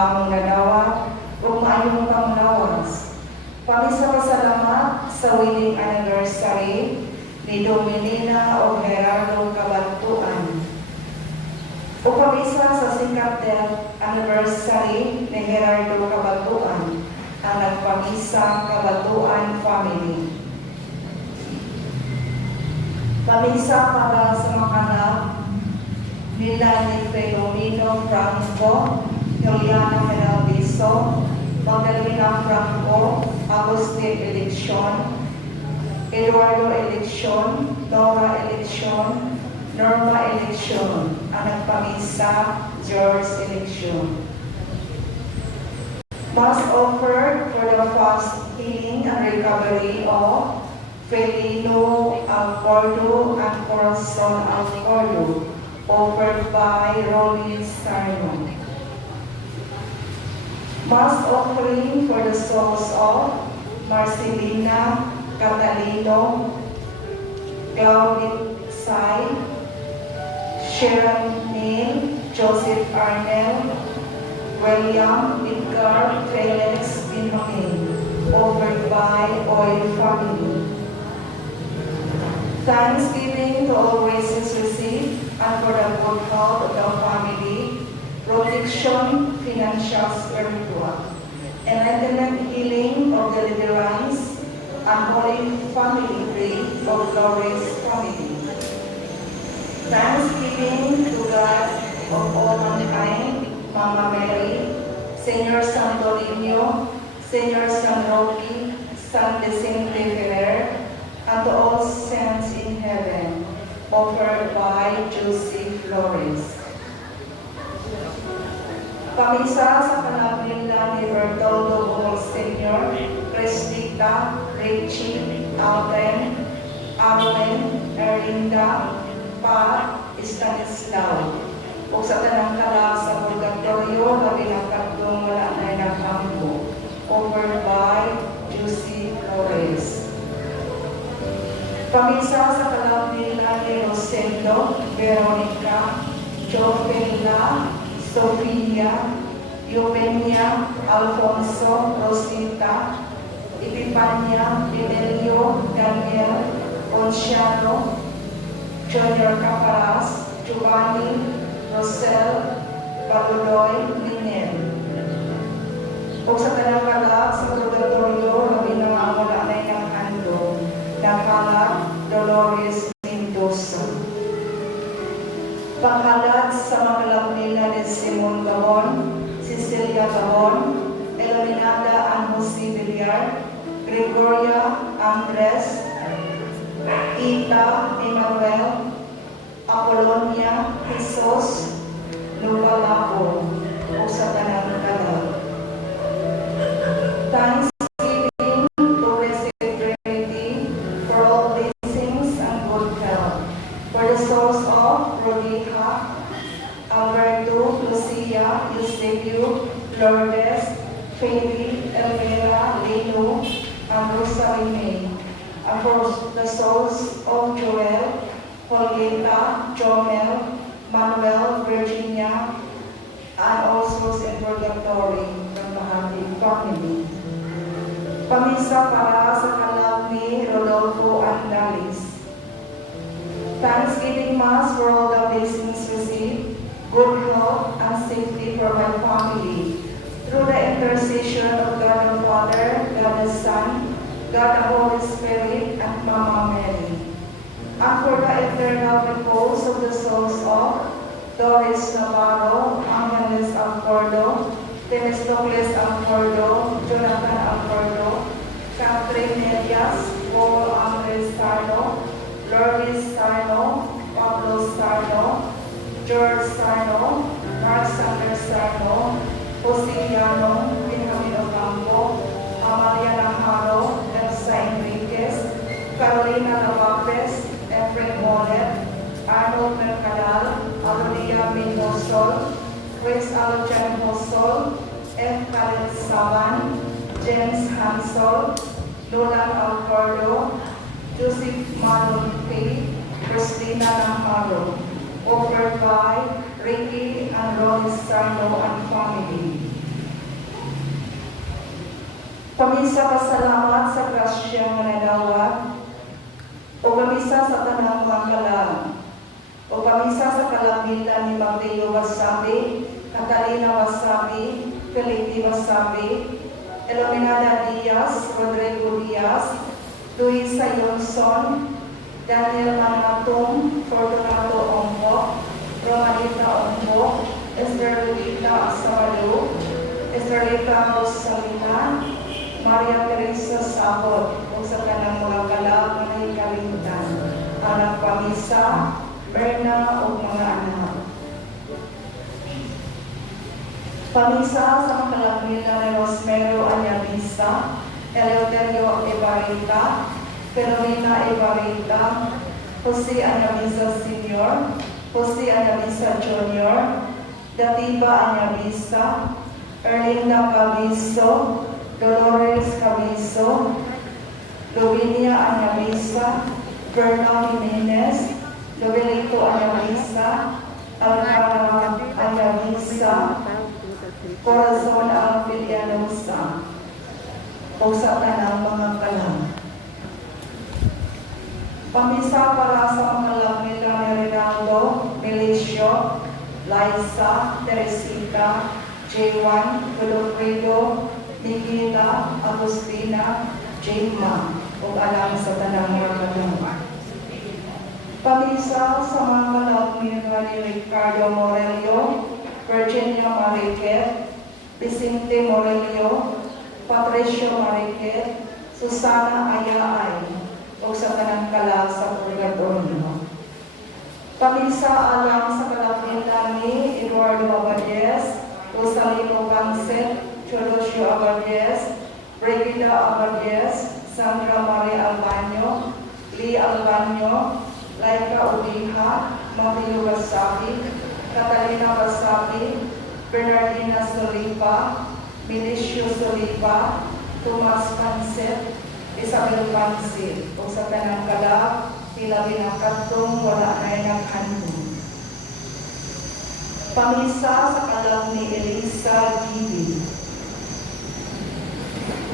hamong nadawa ug maayong panglawas. Pamisa pasalamat sa wedding anniversary ni Dominina o Gerardo Cabantuan. O pamisa sa second death anniversary ni Gerardo Cabantuan, ang nagpamisa Cabantuan family. Pamisa para sa mga anak nila ni Filomeno Franco, Juliana Heraldizo, Magdalena Franco, Agustin Eleksyon, Eduardo Eleksyon, Nora Eleksyon, Norma Eleksyon, ang nagpamisa George Eleksyon. Mass offered for the fast healing and recovery of Felino Alcordo and Corazon Alcordo, offered by Rolly Sarno. Mass offering for the souls of Marcelina Catalino, Claudine Sai, Sharon Neal, Joseph Arnell, William Edgar Felix Binomin, offered by Oil Family. Thanksgiving to all races received and for the good health of the family, protection, financial, spiritual, enlightenment, healing of deliverance, and holy family tree of Flores family. Thanksgiving to God of all mankind, Mama Mary, Señor Santorinho, Señor San Roque, San Vicente Ferrer, and to all saints in heaven, offered by Josie Flores. Pamisa sa kanapila ni Bertoldo Bohol Sr., Cristita, Richie, Alden, Arlen, Erlinda, Pat, Stanislaw. O sa tanang kala sa purgatorio, labi ng katong wala na nagkampo, offered by Josie Flores. Pamisa sa kanapila ni Rosendo, Veronica, Jofela, Sofia, Eugenia, Alfonso, Rosita, Epipania, Fidelio, Daniel, Ponciano, Junior Caparas, Giovanni, Rosel, Baluloy, Linel. O sa tanang-kala sa purgatorio, labi ng mga wala na ng handog, Nakala, Dolores Mendoza. Panghalat sa mga kalapnila ni Simon Gabon, Cecilia Gabon, Elaminada Anjose Villar, Gregoria Andres, Ita Emmanuel, Apolonia Jesus, Lugalabo, o sa tanang-kala. Thanksgiving to Blessed Trinity for all blessings and good health. For the souls of Rodiha, Alberto, Lucia, Eusebio, Lourdes, Feli, Elvira, Lino, and Rosaline. And for the souls of Joel, Paulita, Jomel, Manuel, Virginia, and all souls in purgatory from the Happy family. Pamisa para sa kalab ni Rodolfo Andalis. Thanksgiving Mass for all the blessings received, good health and safety for my family. Through the intercession of God the Father, God the Son, God the Holy Spirit, and Mama Mary. And for the eternal repose of the souls of Doris Navarro, Angeles Alcordo, Temestocles Alcordo, Jonathan Alcordo, Catherine Medias, Paul Andres Sarno, Lourdes Sarno, Pablo Sarno, George Sarno, Mark Sanders Sarno, Josiliano, Benjamin Ocampo, Amalia Najaro, Elsa Enriquez, Carolina Navapes, Efren Monet, Arnold Mercadal, Alodia Mindosol, Chris Aljan Hosol, F. Khaled Saban, James Hansol, Nolan Alcordo, Joseph Malon P., Christina Namaro, offered by Ricky and Ron Sarno and family. Pamisa pasalamat sa grasya nga nadawat, o pamisa sa tanang mga kalang, o pamisa sa kalambitan ni Mateo Wasabi, Catalina Wasabi, Felipe Wasabi, Elominada Diaz, Rodrigo Diaz, Luisa Yonson, Daniel Manatum, Fortunato Ongbo, Romanita Ongbo, Esther Lupita Asawalo, Estrelita Rosalina, Maria Teresa Sabot, o sa kanang mga kalag na ikalimtan, anak pamisa, Berna o mga anak. Pamisa sa makalagmila ni Rosmero Anyabisa, Eleuterio Ebarita, Filomena Ebarita, Jose Anyabisa Sr., Jose Anyabisa Jr., Datiba Anyabisa, Erlinda Cabiso, Dolores Cabiso, Lovinia Anyabisa, Berna Jimenez, Lovelito Anyabisa, Alcana Anyabisa, Corazon Alfilianosa, o sa tanang mga kalang. Pamisa para sa mga lamila ni Rinaldo, Milicio, Liza, Teresita, J1, Godofredo, Nikita, Agustina, Jema, o alam sa tanang mga kalang. Pamisa sa mga lamila ni Ricardo Morello, Virginia Mariquet, Vicente Morello, Patricio Mariquet, Susana Ayaay, o sa kanang kalag sa purgatorio. Pamisa alam sa kalapita ni Eduardo Abadez, Rosalino Pancet, Teodosio Abadez, Brigida Abadez, Sandra Maria Albaño, Lee Albaño, Laika Ubiha, Mario Wasabi, Catalina Wasabi, Bernardina Solipa, Milicio Solipa, Tomas Pancet, Isabel Pancet, o sa kanang kalag, tila binakatong wala na naghandong. Pamisa sa kalag ni Elisa Gibi.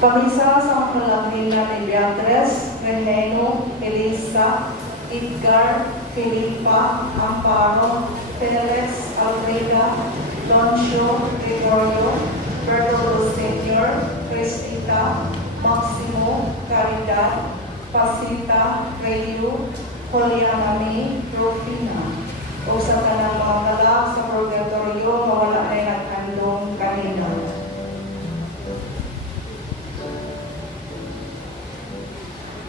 Pamisa sa kalag nila ni Beatriz, Reneno, Elisa, Edgar, Filipa, Amparo, Felix, Alfreda, Loncio, Gregorio, Bertolo Sr., Cristita, Maximo, Caridad, Pasita, Rayu, Julianami, Rufina, o sa kanang mga kalag sa purgatorio mawala na naghandong kanina.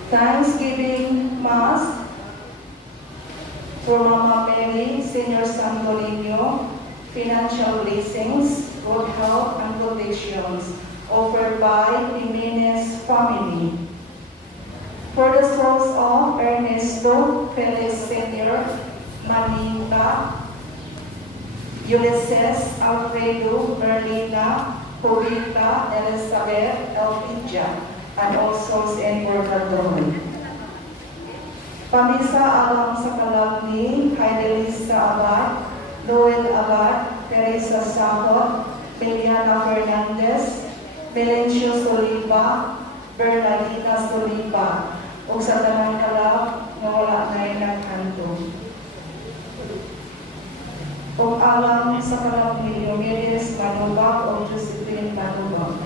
Thanksgiving Mass for Mama Mary, Senior Santo Niño, financial blessings, good health, and protections offered by Jimenez family. For the souls of Ernesto Felix Sr., Manita, Ulysses, Alfredo, Merlina, Purita, Elizabeth, Elpidia, and all souls in purgatory. Pamisa alam sa kalag ni Heidelisa Abad, Noel Abad, Teresa Sabot, Miliana Fernandez, Melencio Solipa, Bernardina Solipa, o sa tanang kalag na wala na naghandong. O alam sa kalag ni Diomedes Manubag o Josephine Manubag.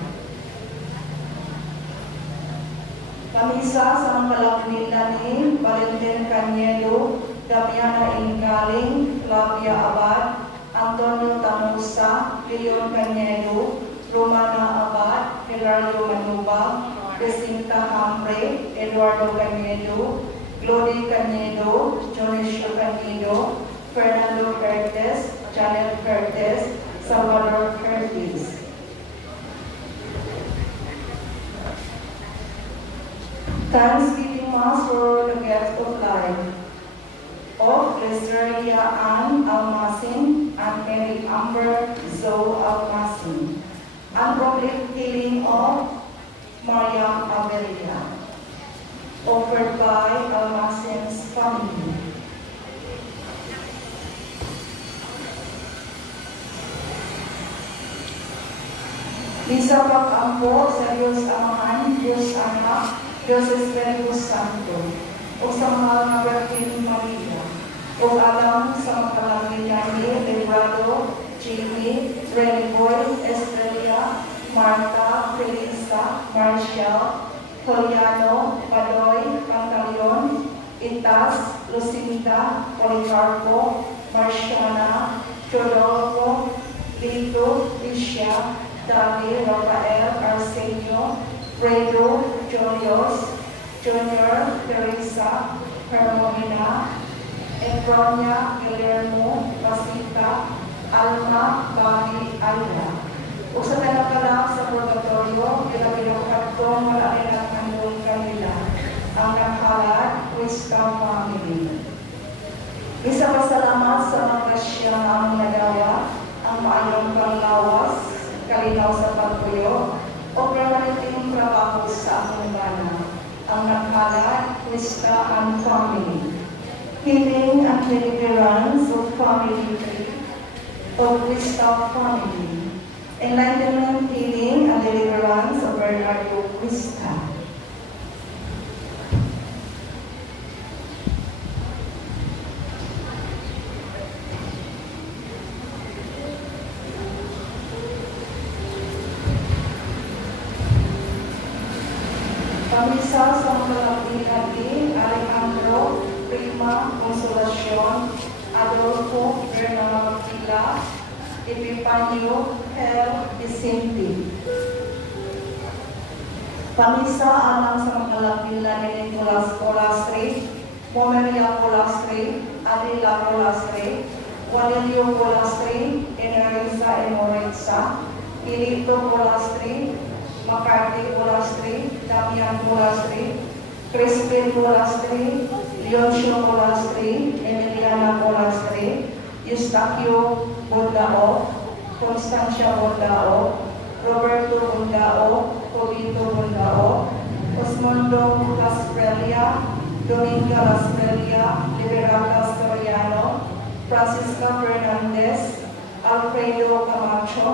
Pamisa sa kalag nila ni Valentin Cañedo, Damiana Ingaling, Flavia Abad, Antonio Tamusa, Leon Cañedo, Romana Abad, Hilario Manubag, Jacinta Hambre, Eduardo Cañedo, Glody Cañedo, Jonisio Cañedo, Fernando Curtis, Janet Curtis, Salvador Curtis. Thanksgiving Mass for the gift of life of Listeria Ann Almasin and Mary Amber Zoe Almasin, and complete healing of Mariam Avelia, offered by Almasin's family. Isa pag-ampo sa Diyos Amahan, Diyos Anak, Diyos Espiritu Santo, o sa mahal na Birhen Maria, o alam sa mga kalangitan ni Librado, Jimmy, Reniboy, Estrella, Marta, Felisa, Marcial, Juliano, Badoy, Pantaleon, Itas, Lucinda, Policarpo, Marciana, Teodoro, Lito, Licia, Davi, Rafael, Arsenio, Fredo, Julius, Junior, Teresa, Hermomina, Efronia, Guillermo, Pasita, Alma, Bobby, Ayla. O sa talakalang sa purgatorio, ilabilangkat kong malaki ng andong kanila, ang nakalat, Wisdom Family. Isa pasalamat sa mga kasyang ang nagawa, ang maayong panglawas, kalinaw sa pagpuyo, o permanenteng trabaho sa among bana, ang nakalat, Wisdom and Family. Healing and deliverance of family tree, of Wisdom Family. Enlightenment, healing, and deliverance of Bernardo Quista. Pamisa sa mga natin, Alejandro, Prima, Consolacion, Adolfo, Bernardo Quila, Epifanio, Hel, Vicente. Pamisa alang sa mga lapila ni Nicolas Colastre, Momeria Colastre, Adela Colastre, Walilio Colastre, Enerisa Emoretsa, Ilito Colastre, Macarte Colastre, Damian Colastre, Crispin Colastre, Leoncio Colastre, Emiliana Colastre, Eustaquio Bondao, Constancia Bondao, Roberto Bondao, Tobito Bondao, Osmundo Lasprelia, Dominga Lasprelia, Liberata Soriano, Francisca Fernandez, Alfredo Camacho,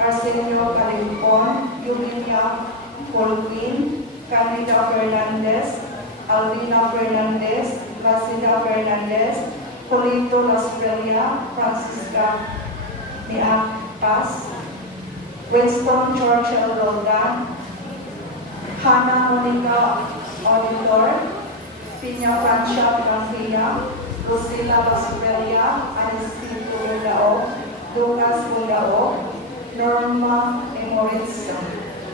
Arsenio Calimpon, Eugenia Colquin, Candida Fernandez, Alvina Fernandez, Casida Fernandez, Polito Lasprelia, Francisca Miapas, Winston Churchill Roldan, Hannah Monica Auditor, Pina Francia Francia, Lucila Lasprelia, Anisito Bundao, Lucas Bundao, Norma Emoritza,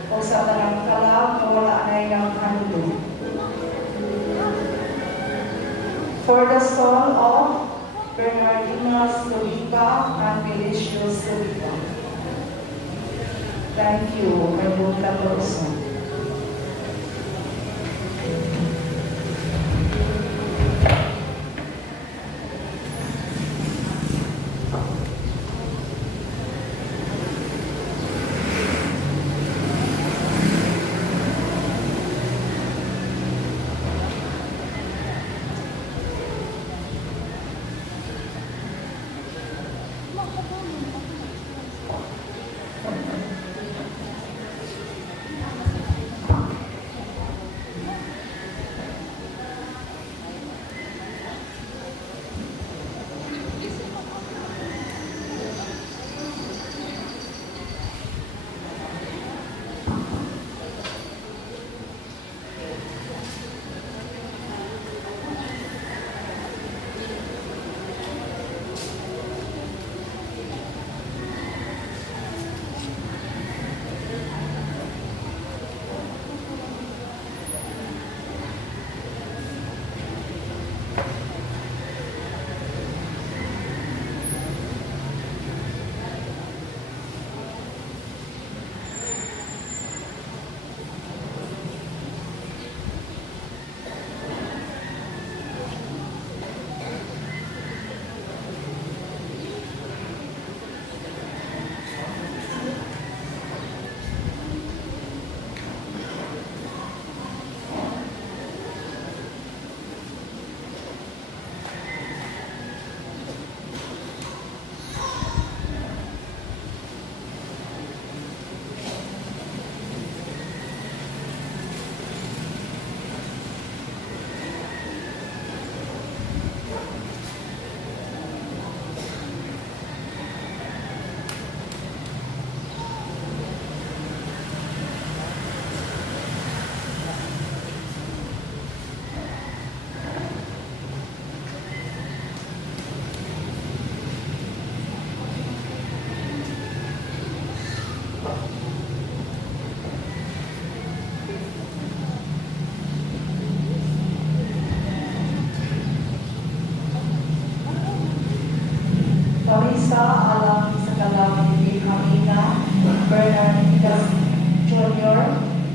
o sa tanang kalag na wala na ng hando. For the soul of Bernardina Soliva and Felicio Soliva. Thank you, my good Latoso. Marisa Alam sa Calamity Hamina, Bernardinas Jr.,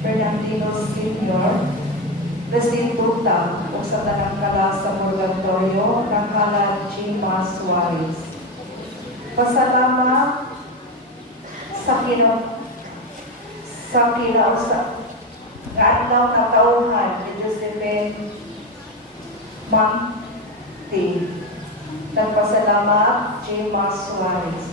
Bernardino Sr., Blessing Punta, o sa Tanang Kala sa Purgatorio, Nanghala G. Suarez. Pasalamat sa kinaw sa adlaw na tauhan ni Josephine Manti. Nagpasalamat, J. Suarez.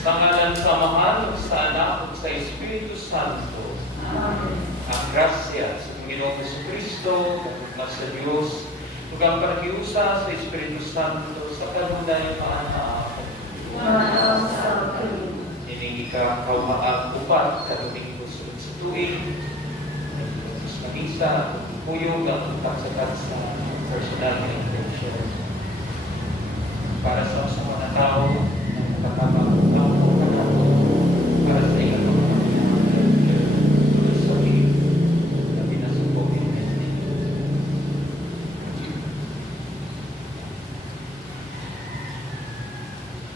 Sa ngalan sa Mahal, sa Anak, at sa Espiritu Santo. Amen. Ang grasya sa Panginoong Jesucristo, at sa Diyos, ug ang paghiusa sa Espiritu Santo sa kalunay paanaapon. Manaw sa akin. Ining ika kaumaang upat kaduling kusod sa tuig, sa misa, puyog ang pagsakat sa personal na intention. Para sa mga tao, para sa ilang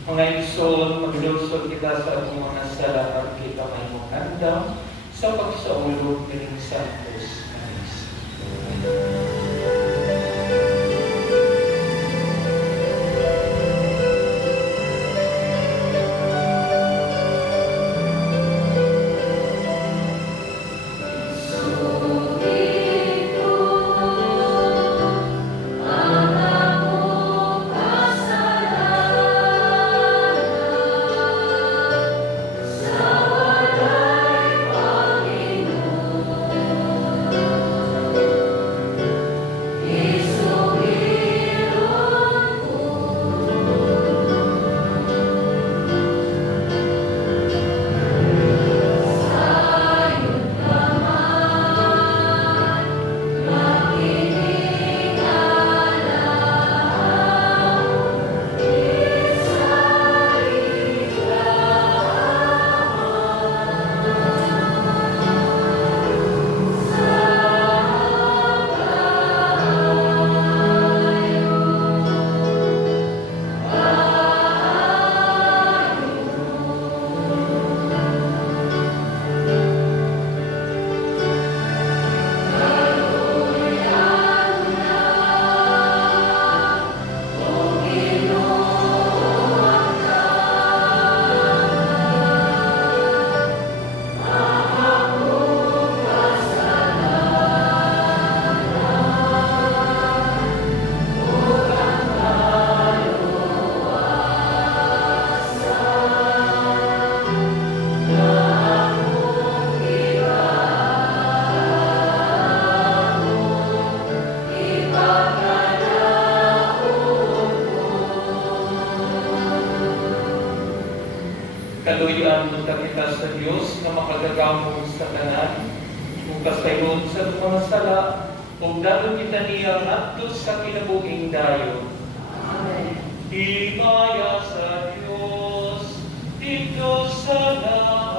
mga isol, maglusod kita sa atong mga sala at kita may mong sa pagsaulog ng Santos Maris. naman kita sa Diyos na makagagamong sa tanan, kung kasayon sa mga sala, kung dapat kita niya ngadto sa kinabuhing dayon. Amen. Himaya sa Diyos, dito sa langit.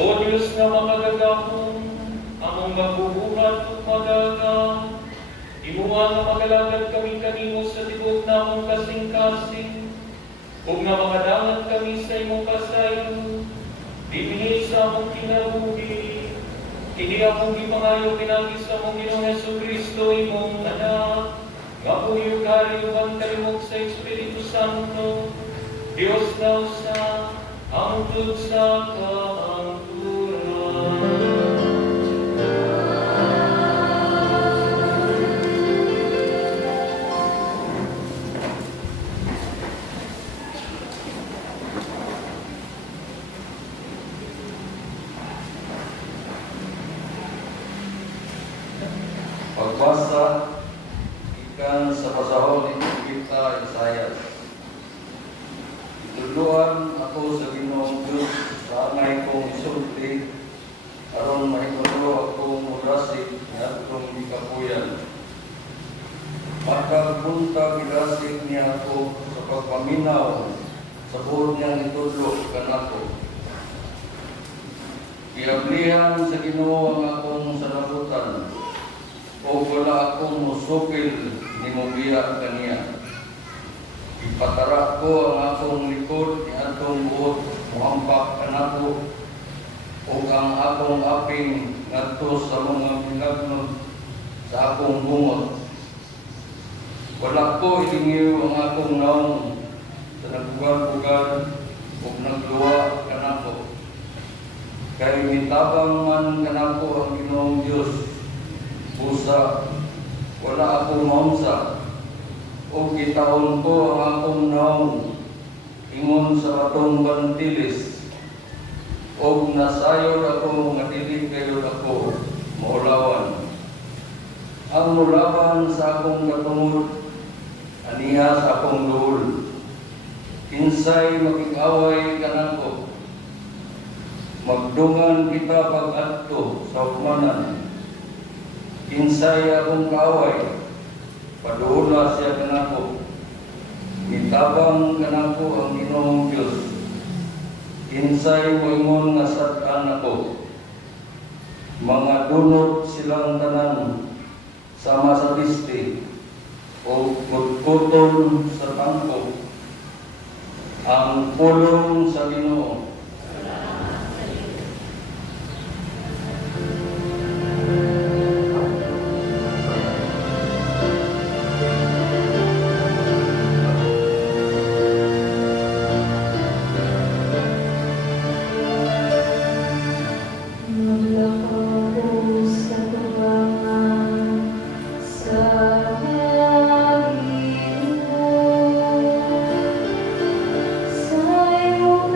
O Diyos na makagagahong, among magbubuhat ug magaga, imuha nga magalagad kami kanimo sa tibok namong kasing-kasing, ug nga makadangat kami sa imong kasayon, dinhi sa among kinabuhi, kini akong gipangayo pinagi sa among Ginoong Hesukristo imong anak, nga puyo kariuban kalimog sa Espiritu Santo, Dios na usa, hangtod sa kaangkuran. Pagbasa ikan sa pasahol ni kita Isaias. Ituluan ako sa Ginoong Diyos sa anay kong isulti aron mahitulo akong murasig na itong ikapuyan. Magkapunta bilasig niya ako sa pagpaminaw sa buod niyang itulo kanako. Iablihan sa Ginoo ang akong sanabutan, o wala akong musukil ni mobiya kaniya. Ipatara ko ang akong likod ni atong buot muhampak kanako, o ang akong aping ngadto sa mga pinagnod sa akong bungot. Wala ko ilingiw ang akong naong sa nagbugal-bugal o nagluwa kanako. Kaya mitabang man kanako ang Ginoong Diyos, busa, wala akong maunsa, o kitaon ko ang akong naong, ingon sa atong bantilis, og nasayod ako nga dili kayo ako maulawan. Ang mulaban sa akong katungod, aniha sa akong duol. Kinsay makikaway kanako, magdungan kita pag-adto sa hukmanan. Kinsay akong kaaway, paduula siya kanako. Itabang kanako ang Ginoong Diyos. Kinsay moingon nga sad-an ako. Mga dunot silang tanan sama sa piste o kutkuton sa tangko. Ang pulong sa Ginoo. Sa iyong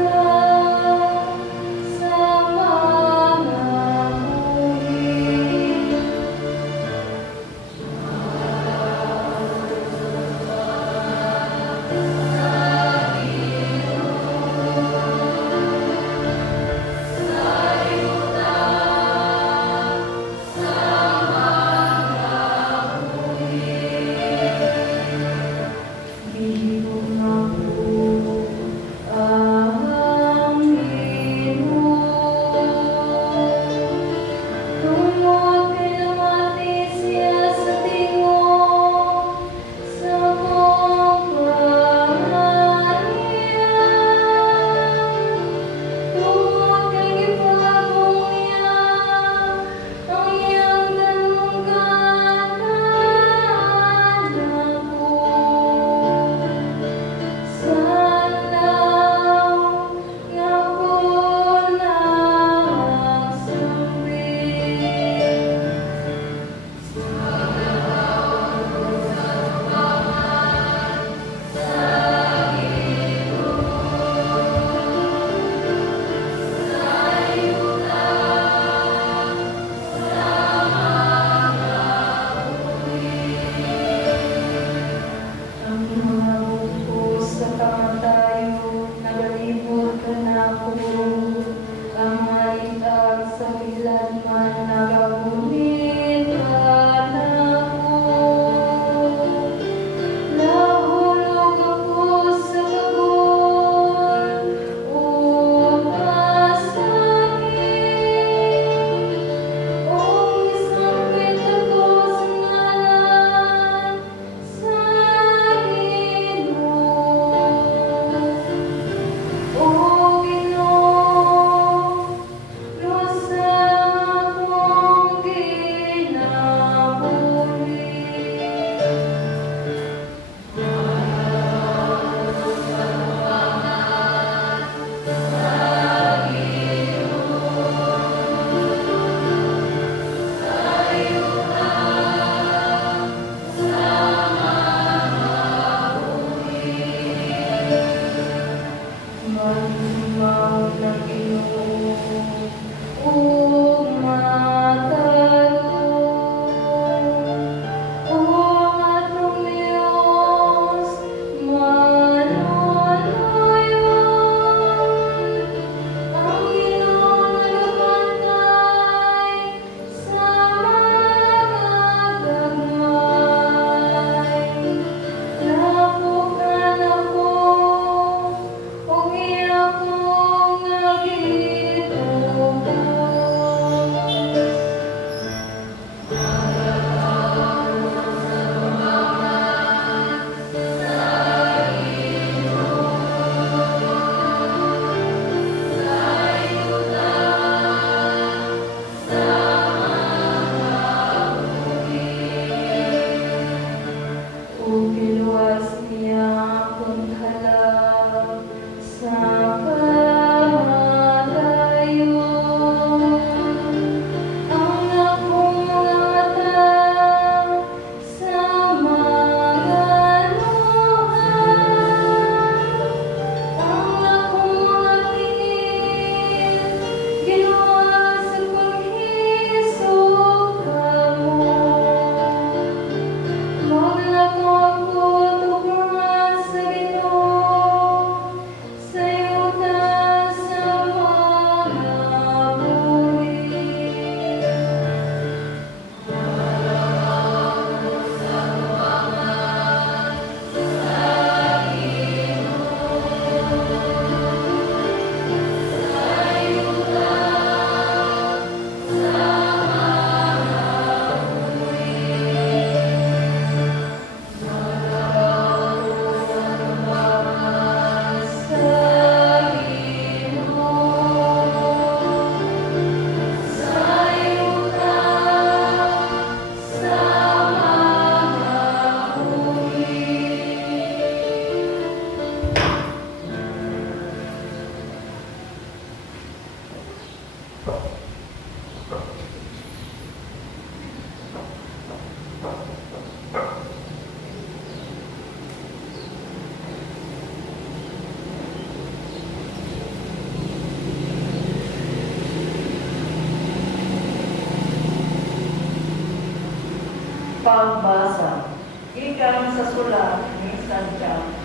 Pagbasa ikan sa sulat ni Santiago.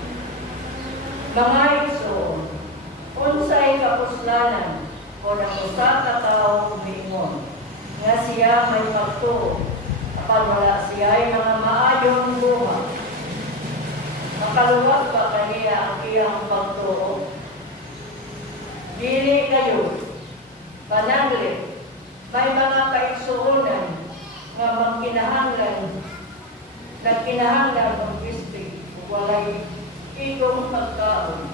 Mga igsoon, unsay kapuslanan o nakusa ka tao mingon nga siya may pagtuo apan wala siya ay mga maayong buhat. Makaluwag ba kaniya ang iyang pagtuo? Dili kayo panaglit, may mga kaigsuonan nga nagkinahanglan ng Kristi walay ikong pagkaon.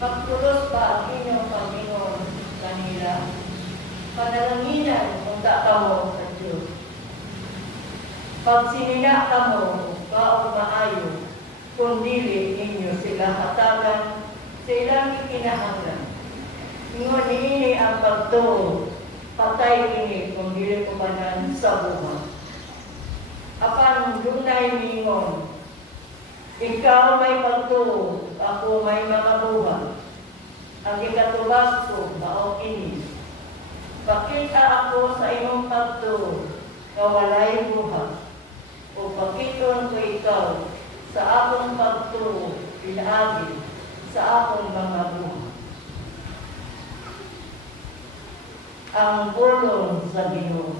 Pagtulos ba ang inyong Panginoon kanila? Panalanginan kung kamo sa Diyos. Pag sinina kamo, kaong maayo, kung dili ninyo sila hatagan sa ilang ikinahanglan. Ingon niini ang pagtuo, patay ini kung dili kumanan sa buhay. Apan dunay ningon, ikaw may pagtuo, ako may mga buhay. Ang ikatubas ko, mao kini. Pakita ako sa imong pagtuo, na walay buhay. O pakiton ko ikaw sa akong pagtuo, pinaagi sa akong mga buhay. Ang pulong sa Ginoo.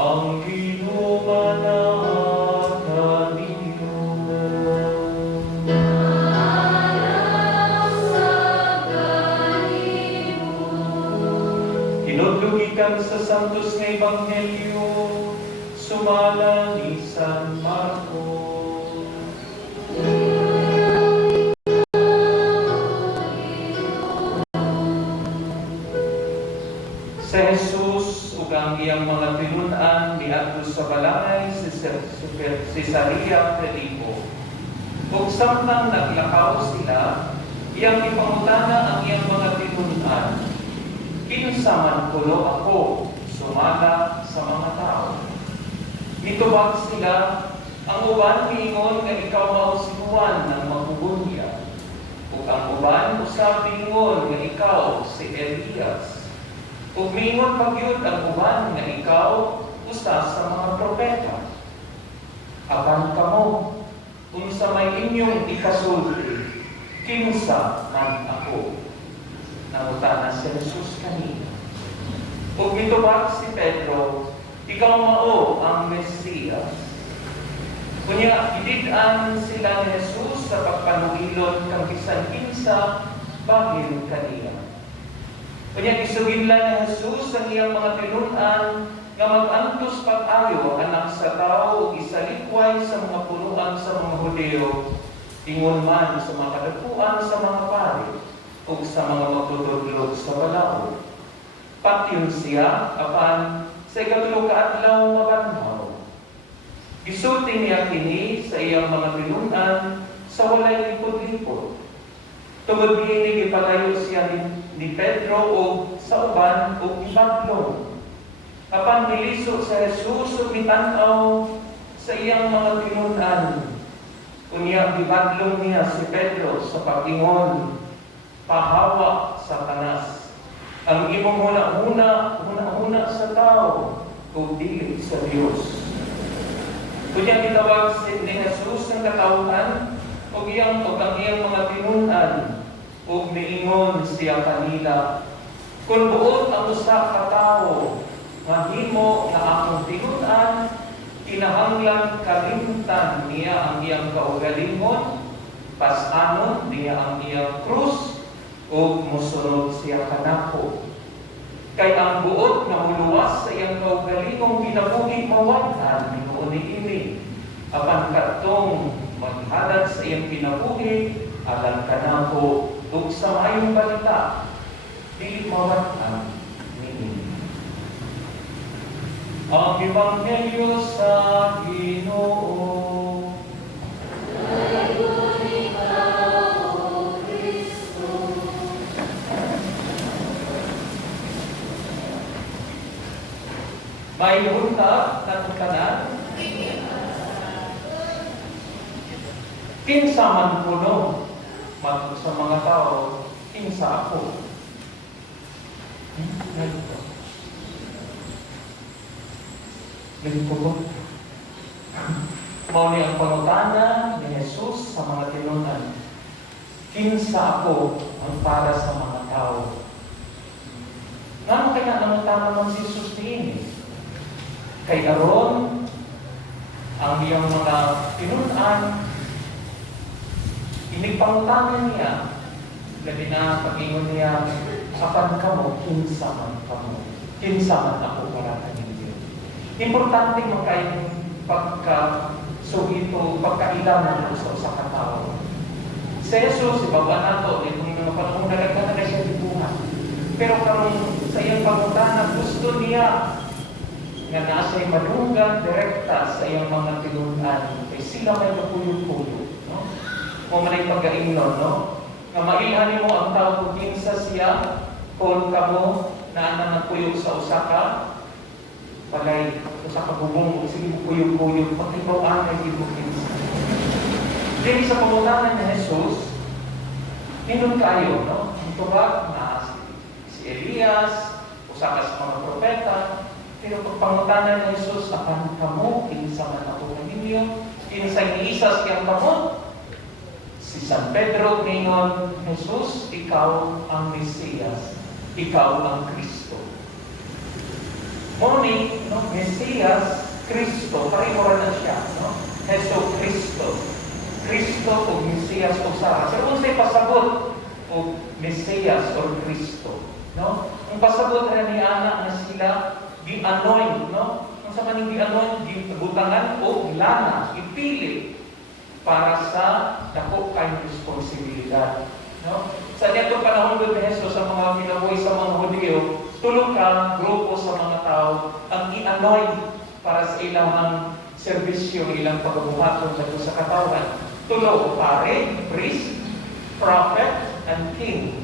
Ang ginumanatan ninyo. Tinutlugikan sa Santos nga Ebanghelyo, sumala ni San Marcos. Sa Jesus ug ang iyang mga tinud-an niadto sa balangay sa Cesarea Filipo. Ug samtang naglakaw sila, iyang ipangutana ang iyang mga tinud-an, kinsa man kulo ako sumala sa mga tao. Mitubag sila, ang uban miingon nga ikaw mao si Juan ng Magubunya, ug ang uban usab miingon nga ikaw si Elias. Ug miingon pagyud ang uban nga ikaw usa sa mga propeta. Apan kamo, unsa may inyong ikasulti, kinsa man ako? Nangutana si Jesus kanina. Ug mitubag si Pedro, ikaw mao ang Mesiyas. Kunya gidid-an sila ni Jesus sa pagpanugilon kang bisan kinsa bahin kaniya. Kanya isuginlan ni Jesus ang iyang mga tinud-an nga mag-antos pag-ayo anak sa tao isalikway sa mga punuan sa mga Hudeo, ingon man sa mga kadapuan sa mga pari o sa mga magtutudlog sa balaod. Patyon siya apan sa ikatulo ka adlaw mabanhaw. Gisulti niya kini sa iyang mga tinud-an sa walay lipod-lipod. Tungod niini gipalayo siya ni Pedro o sa uban o ibadlong. Apan milisod sa Jesus o mitan-aw sa iyang mga tinud-an. Unya ibadlong niya si Pedro sa pag-ingon, pahawa sa kanas. Ang imong huna sa tao o dili sa Dios. Kunya gitawag ni Jesus ng katawhan o ang iyang mga tinud-an ug miingon siya kanila, kung buot ang usa ka tawo nga himo nga akong tinud-an, kinahanglan kalimtan niya ang iyang kaugalingon, pas-anon niya ang iyang krus, ug mosunod siya kanako. Kay ang buot nga muluwas sa iyang kaugalingong ginabuhi mawadhan hinuon niini, apan kadtong maghalad sa iyang kinabuhi alang kanako ug sa mayong balita dili mawadhan niini. Ang Ebanghelyo sa Ginoo. May hunta na tanan. Kinsa man kuno matod sa mga tao, kinsa ako. Ganito po. Mao ni ang pangutana ni Jesus sa mga tinunan. Kinsa ako ang para sa mga tao? Ngano kaya nangutana man si Jesus niini? Kay aron ang iyang mga tinunan inigpangutanan niya, labi na pag-ingon niya, apan kamo, kinsa man kamo, kinsa man ako para kaninyo. Importante makayong pagka-sugito, pagkailangan sa usa ka tawo. Si Jesus, ibaba nato, itong mga panahon nalagkan na siya dibuhat. Pero karong sa iyang pangutana, gusto niya nga naasa'y madunggan direkta sa iyang mga tinunan. Kaya sila may kapuyo-puyo. No? O manay pagkaingnon, no? Nga mailhan mo ang tao kung kinsa siya, kung kamo na nanagpuyo sa usaka, palay, usaka bubong, sige mo puyo-puyo, pagkibawaan ay ibo kinsa. Dili sa pangutanan ni Jesus, hinun kayo, no? Ang tubag na si Elias, usaka sa mga propeta, pero pag pangutanan ni Jesus, apan kamo, kinsa man ako kaninyo, kinsa ni Isas kiyang kamo, si San Pedro ningon, Jesus, ikaw ang Mesiyas, ikaw ang Kristo. Moni, no, Mesiyas, Kristo, pareho na siya, no? Jesu Kristo. Kristo o Mesiyas o Sara. Pero kung sa'y pasagot o Mesiyas o Kristo, no? Ang pasagot na ni Ana na sila, gi-anoint, no? Kung sa maning gi-anoint, gi-butangan o lana, ipili para sa dako kayong responsibilidad. No? Sa nito panahon ni Jesus sa mga kinabuhi sa mga Hudyo, tulog ka, grupo sa mga tao, ang i-anoint para sa ilang serbisyo, ilang pagbuhaton sa katawan. Tulog, pare, priest, prophet, and king.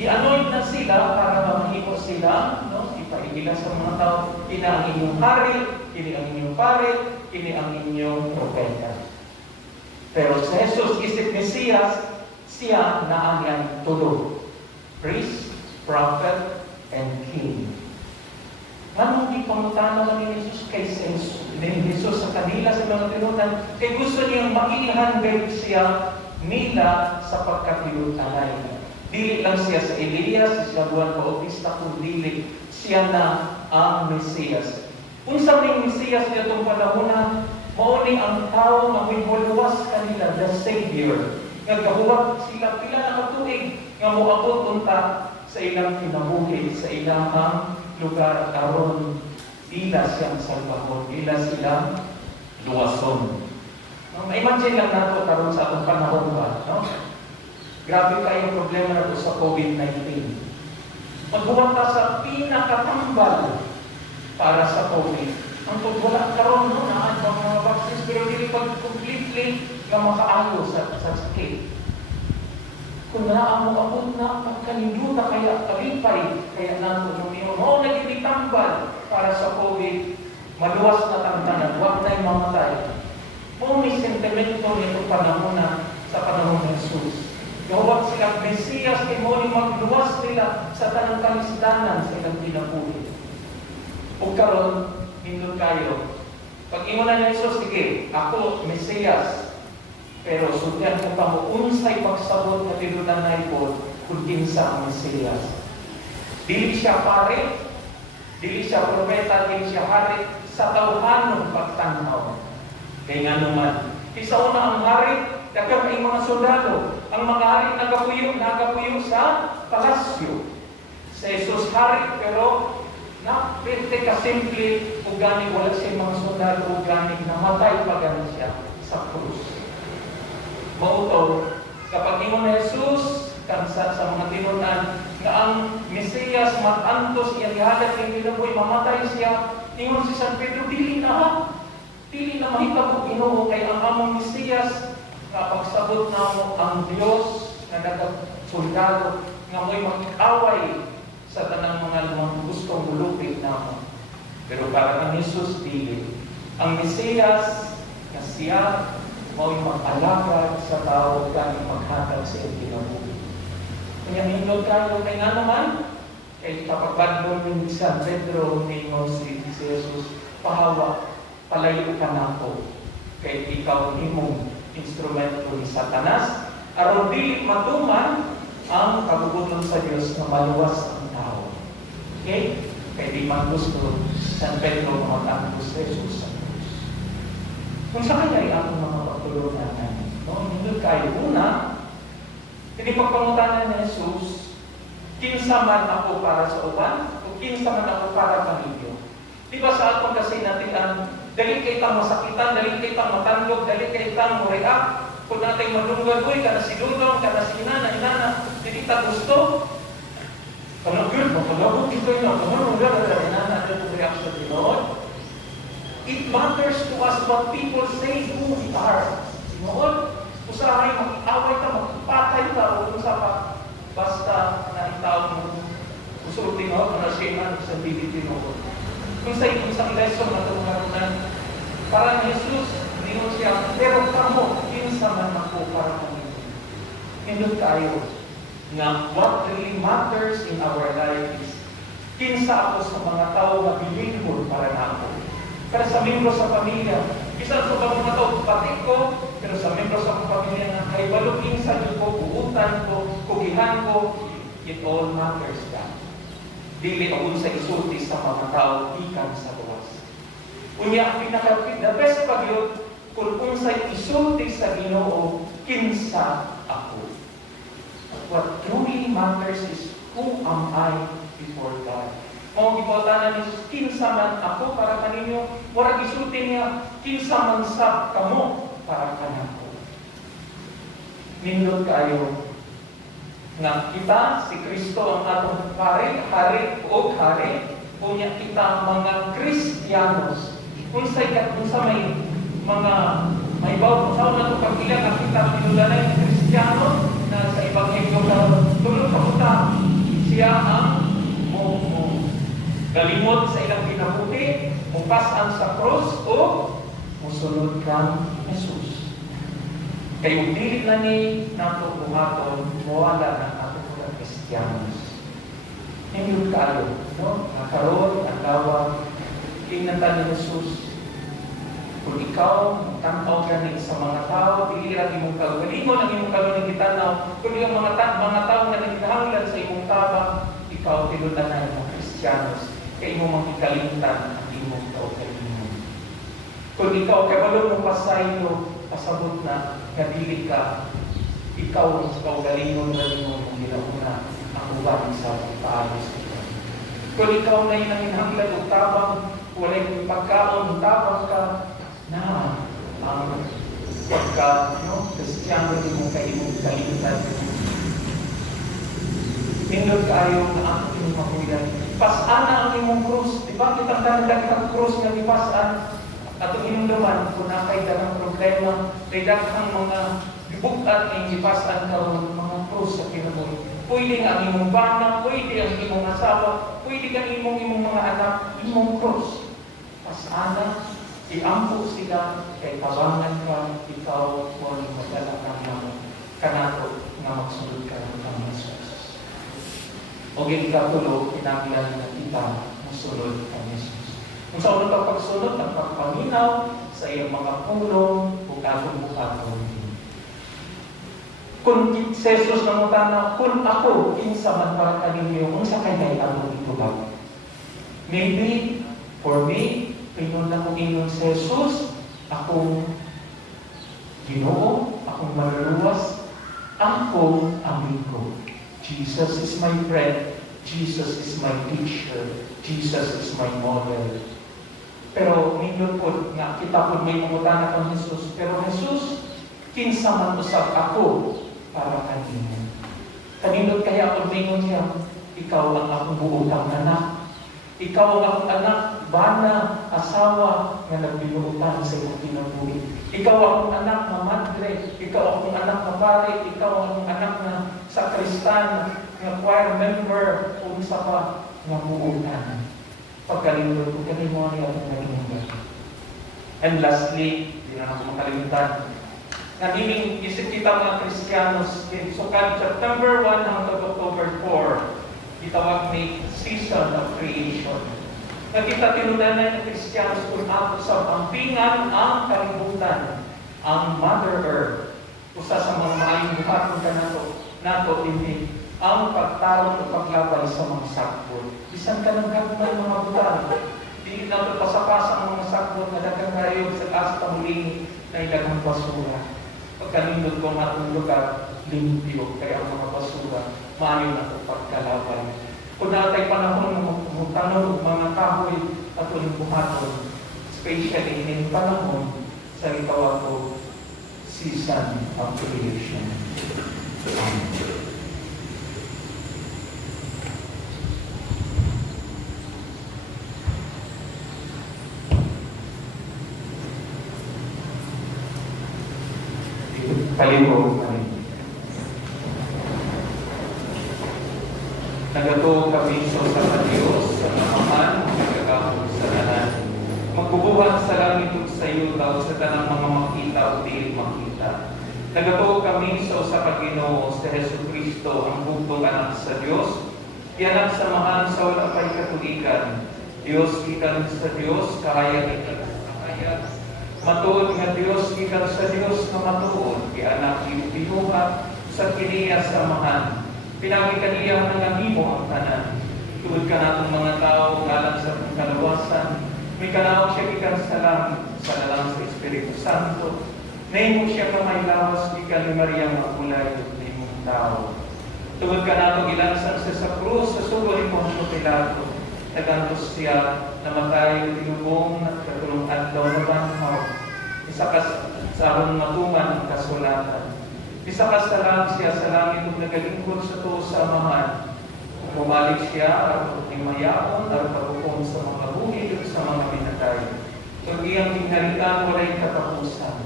I-anoint na sila para mamahimo sila, no? Ipaigila sa mga tao, kini ang inyong hari, kini ang inyong pare, kini ang inyong propeta. Pero sa Jesus isip Mesiyas, siya na ang iyang tulog. Priest, prophet, and king. Anong di pangutana man ni Jesus kay Jesus sa kanila sa mga tinunan? Kay gusto niyang mailhan siya nila sa pagkatinutanay. Dili lang siya sa Elias, sa Juan Bautista, kundi siya na ang Mesiyas. Unsa ning Mesiyas niya itong panahon, mauni ang tao na may huluwas kanila, the Savior. Nagkahuwag sila pila na katuig nga moabot unta sa ilang kinabuhi, sa ilang lugar aron ila siyang salvador, ila silang luwason. Ma-imagine lang nato karon sa atong panahon ba, no? Grabe kayong problema na sa COVID-19. Maghuwag ka sa pinakatambal para sa COVID. Ang pagwala karon no, naan bang mga vaccines, pero dili pag completely nga makaayo sa sakit. Kung naamo abot na pagkaninduta kaya kalipay, kaya nato nung iyon, nagititambal para sa COVID, maluwas na tantanan, huwag na'y mamatay. May sentimento nito panahon na sa panahon ng Jesus. Huwag silang Mesiyas, kay mo magluwas nila sa tanang kalisdanan sa ilang pinapulit. O karon, hindot kayo. Pag imunan ni Jesus, sige, ako, Mesiyas, pero sudyan ko pa mo, unsay pagsabot na tinunan na ipon, kung kinsa ang Mesiyas. Dili siya pare, dili siya propeta, dili siya hari, sa tawhanong pagtanaw. Kaya nga naman, isa una ang hari, dagang ay mga sundalo. Ang mga hari nagapuyo sa palasyo. Sa Jesus hari, pero napinte ka simple, ugani wala siya mga sundalo, ugani namatay pa gani siya sa krus. Mauto, kapag imo na Jesus, kansa sa mga tinunan, na ang Mesiyas matantos, iyan ihalat yung kinabuhi, mamatay siya, ingon si San Pedro, dili na mahitabo Ginoo kay ang among Mesiyas nga pagsabot namo ang Dios nga nagasoldado nga mo'y mag-away sa tanang mga gustong gulupit namo. Pero para kang Jesus dili. Ang Mesiyas nga siya mo'y mag-alagad sa tao gani maghatag sa iyong kinabuhi. Kanya nindot kayo kay nga naman, kay kapag badlong ni San Pedro ningon si Jesus, pahawa, palayo ka na ko, kay ikaw himong instrumento ni Satanas, aron dili matuman ang kabubuton sa Dios na maluwas ang tao. Okay? Kaya di man gusto San Pedro mamatangos sa Jesus sa Diyos. Kung sa kanya ay akong mga pagtulungan namin, hindi kayo una, hindi pagpangutanan ni Jesus, kinsa man ako para sa uban, o kinsa man ako para kanilyo. Di ba sa atong kasi natin dali kay tang masakitan, dali kay tang matandog, dali kay tang muriak, kung natin malunggad, uy, kana si Dudong, kana si Inana, hindi ta gusto. Kalau good, mapalabot ito yun, kamalunggad, Inana, ano react sa Lord? It matters to us what people say who we are. Lord, usahay, mag-away ka, magpatay ka, o kung pa, basta na itaw mo, usultin mo, kung nasiyaman sa bibit mo. Kung sa isang lesson na tumarunan, parang Jesus, ningon siya, pero kamo, kinsa man ako para kami. Hindot kayo, nga what really matters in our life is, kinsa ako sa mga tao na bilingkod para na ako. Pero sa membro sa pamilya, bisan sa mga tao, pati ko, pero sa membro sa pamilya na kay balugin sa Diyos ko, kuutan ko, kugihan ko, it all matters God. Dili o sa isulti sa mga tao, ikan sa luwas. Unya, the best pag yun, kung unsay isulti sa Ginoo, kinsa ako. What truly matters is, who am I before God? Kung ipautanan ni Jesus, kinsa man ako para kaninyo, warag isulti niya, kinsa man sab kamo para kanako. Nindot kayo, nga kita, si Kristo ang atong hari, punya kita mga Kristiyanos. Unsay unsa may mga may bawat sa na to pagila nga kita pinulunay ng Kristiyano na sa ebanghelyo na tulong sa puta siya ang galimot sa ilang pinabuti, mupasan sa cross o musunod kang Jesus. Kayo dili na ni nato buhaton mawala na ato mga Kristiyanos. Hindi kayo, no? Nakaroon ang tawag inatan ni Jesus. Kung ikaw tantaw ka sa mga tao, dili lang imong kagalingon ang imong kaluning gitanaw. Kung yung mga tao na naghahanglan sa imong tabang, ikaw tinudanan ng Kristiyanos. Kaya imong makikalimtan ang imong kaugalingon. Kung ikaw kabalo mong pasaylo, pasabot na kadili ka, ikaw ang kaugalingon na imong ginauna ang uban sa paalis. Kung ikaw na inanginhanglan o tabang, walay kong pagkaon, tabang ka, na ang pagka, Kristiyano din mo kayo mong kalimtan. Nindot kayo na ang inyong makuyan. Pasana ang imong krus. Diba kitang dagang krus na ipasan at ang inyong laman kung nakay dagang problema, kay dagang mga bukat na ipasan ka mga krus sa kinabuhi. Pwede nga ang imong bana, pwede ang imong asawa, pwede ang imong mga anak, imong krus. Pasana, iampo sila kay tabangan ka, ikaw mo ni madala kang naman kanato nga magsunod ka ng Jesus. O ikatulo, kinanglan na kita musunod ang Jesus. Kung sa unang pagsunod, ang pagpaminaw sa iyong mga pulong, bukatong-bukatong. Kung si Jesus namutana, kung ako, kinsa man para kaninyo, kung sa kanya ang itubag. Maybe, for me, pinun na kong ingon si Jesus, akong Ginoo, akong maluluwas, akong amigo. Jesus is my friend, Jesus is my teacher, Jesus is my model. Pero nindot po nga, kita po may mumutana kang Jesus, pero Jesus, kinsa man usab ako para kanino. Kanindot kaya kung mingon siya, ikaw ang akong buotang anak, ikaw ang akong anak, bana, asawa nga nagbinuutan sa iyong kinabuhi. Ikaw akong anak na madre, ikaw akong anak na pare, ikaw akong anak na sakristan, nga choir member, unsa pa nga muutan. Pagkalindot ko kani mo ni atong naging. And lastly, di na ako makalimutan, naging isip kita mga Kristiyanos, so September 1 hanggang October 4, itawag ni Season of Creation. Nakita tinudanan ng Kristiyanos kung ako sa pampingan ang kalibutan, ang Mother Earth, usa sa mga maayong buhaton ka nato hindi ang pagtarong at paglabay sa mga sakbol. Bisan ka ng gagmay mga butang, di na pasapasa ang mga sakbol na dagang kayo sa taas pamuling na ilagang basura. Pagkanindot ko matong lugar, limpyo, kaya ang mga basura, maayon na ito pagkalabay. Kung natay panahon ng tanong mga kahoy at uling buhaton, especially in panahon sa itawag ko, Season of Creation. Amen. Kalihog kami. Nagato kami sa Diyos, sa Amahan, nagagapon sa lahat. Magbubuhat sa langit ug sa iyo daw sa tanang mga makita o di makita. Nagato kami sa usa ka Ginoo si Jesucristo, ang bugtong anak sa Dios, iyanak sa mahal sa wala pay katuligan. Dios gikan sa Dios, kahaya gikan sa kahaya. Matuod nga Dios gikan sa Dios nga matuod, anak binuhat sa kiniya samahan. Pinagi kaniya nga nimo ang tanan. Tuod ka natong mga tao ngalan sa kalawasan. May kanaog siya gikan sa langit, sa lalang sa Espiritu Santo. Nahimo siya kamay lawas gikan ni Maria Magulay ug nimong tao. Tuod ka natong ilansan sa krus sa sugo ni Poncio Pilato. Nagantos siya namatay ug tinubong at katulong adlaw na banhaw. Isa ka sa aron matuman ang kasulatan. Isa ka sa lang siya sa langit ug nagalingkod sa tuo sa Amahan. Bumalik siya aron himayaon aron paghukom sa mga buhi ug sa mga pinatay. Ug iyang ginharian walay katapusan.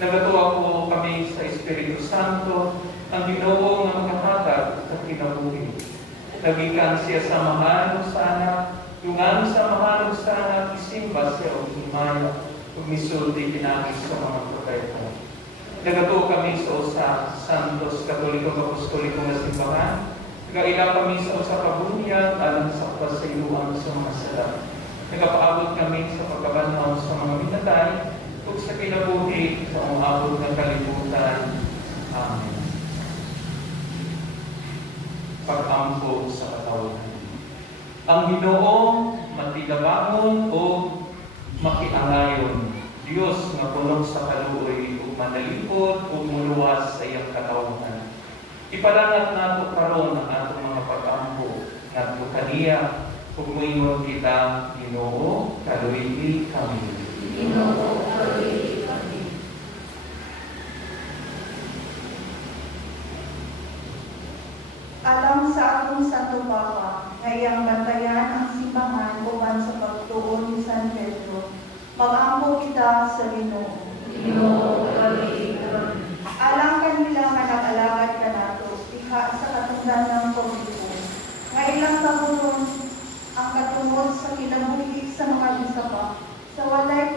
Nagatuwa po kami sa Espiritu Santo, ang Ginoo nga makahatag sa kinabuhi. Nagikan siya sa Amahan ug sa Anak, tungan sa Amahan ug sa Anak, isimba siya ug himaya ug misulti pinagis sa mga propeta. Nagato kami sa usa Santos Katoliko Apostoliko nga simbahan. Nagaila kami sa usa ka bunyag alang sa pasayloan sa mga sala. Nagapaabot kami sa pagkabanhaw sa mga minatay ug sa kinabuhi sa umabot ng kalibutan. Amen. Pag-ampo sa katawan. Ang Ginoo matilabangon o makiangayon, Diyos nga puno sa kaluoy ug manalipod ug muluwas sa iyang katawhan. Ipadangat nato karon ang atong mga pag-ampo ngadto kaniya ug moingon kita, Ginoo, kaluoy kami. Ginoo, kaluoy kami. Alam sa atong Santo Papa, ngayang bantayan ang simbahan uban sa pagtuon ni San Pedro, mag-ampo kita sa Ginoo. Ginoo, kaluoy kami. Alang kanila nga nag-alagad ka nato, iha sa katungdan ng publiko. Nga ilang kabulon ang katungod sa kinabuhi sa mga bisapa, sa walay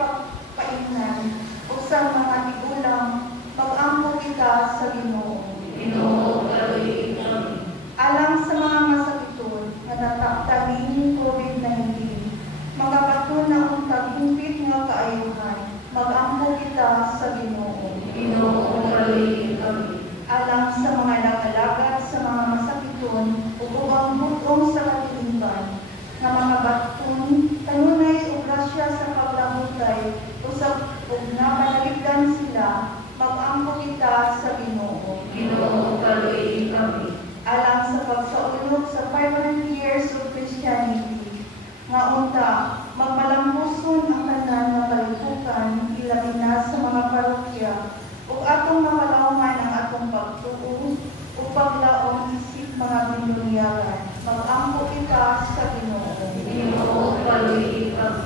paingnan, o sa mga tigulang, mag-ampo kita sa Ginoo. Ginoo, kaluoy kami. Alang sa mga masakiton nga nataktaning COVID-19, mga katuna ang taghimpit nga kaayuhan, mag-ampo kita sa Ginoo. Ginoo, kaluoy kami. Alang sa mga nag-alagad sa mga masakiton ug ubang butong sa katilingban, nga mga baton, kanunay ug grasya sa paglabutay, usab ug napanalipdan sila, mag-ampo kita sa Ginoo. Ginoo, kaluoy kami. Alang sa pagsaulog sa 500 years of Christianity, nga unta, magmalampuson ang tanan nga kalibutan, ilabi na sa mga parokya, ug atong makalawman ang atong pagtuo, ug paglaom isip mga bindunyagan. Mag-ampo kita sa Ginoo. Ginoo, kaluoy kami.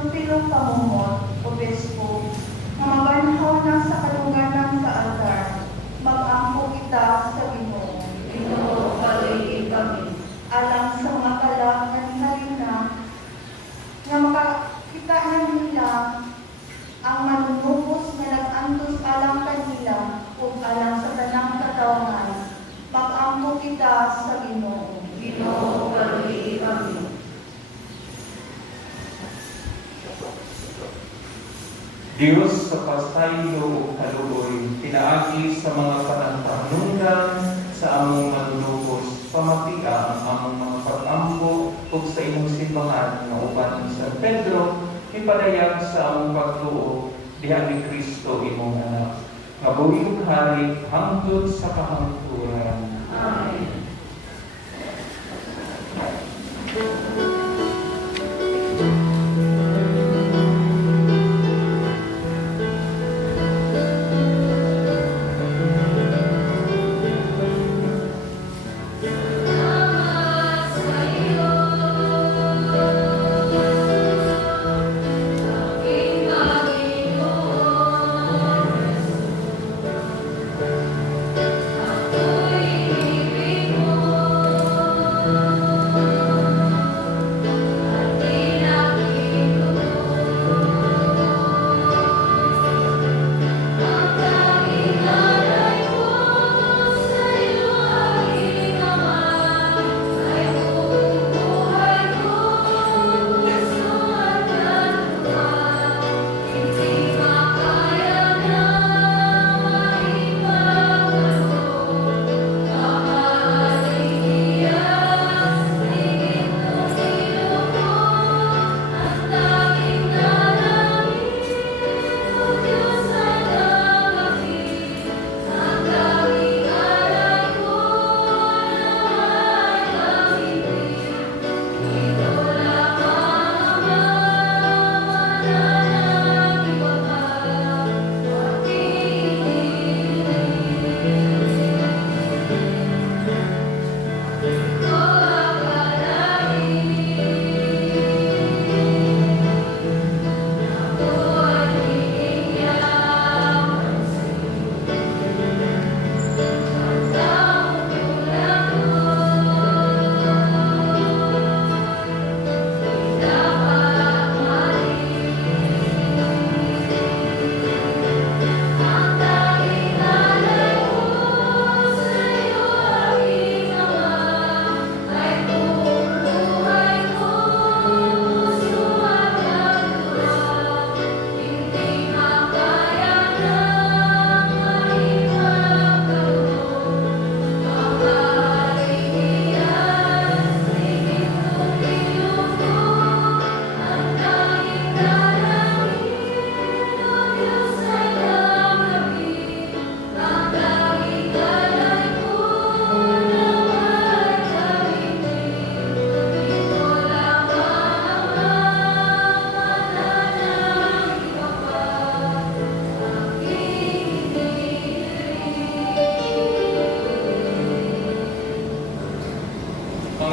Teofilo Pamumot, Obispo, nga maganhaw na sa kalunganan sa altar, mag-ampo kita sa Ginoo. Ginoo, paliin kami. Alang sa mga kalak nga halina, nga makakita na nila ang manunubos nga nag-antos alang kanila ug alang sa tanang katawangan, mag-ampo kita sa Ginoo. Ginoo, paliin kami. Diyos sa pastaylo o kaluoy, pinaagi sa mga panagpanundan sa among manunubos, pamatia ang among mga pag-ampo ug sa imong simbahan nga uban ni San Pedro, ipadayag sa among pagtuo diha ni Kristo imong anak. Nga buhi ug hari hangtod sa kahangturan. Amen.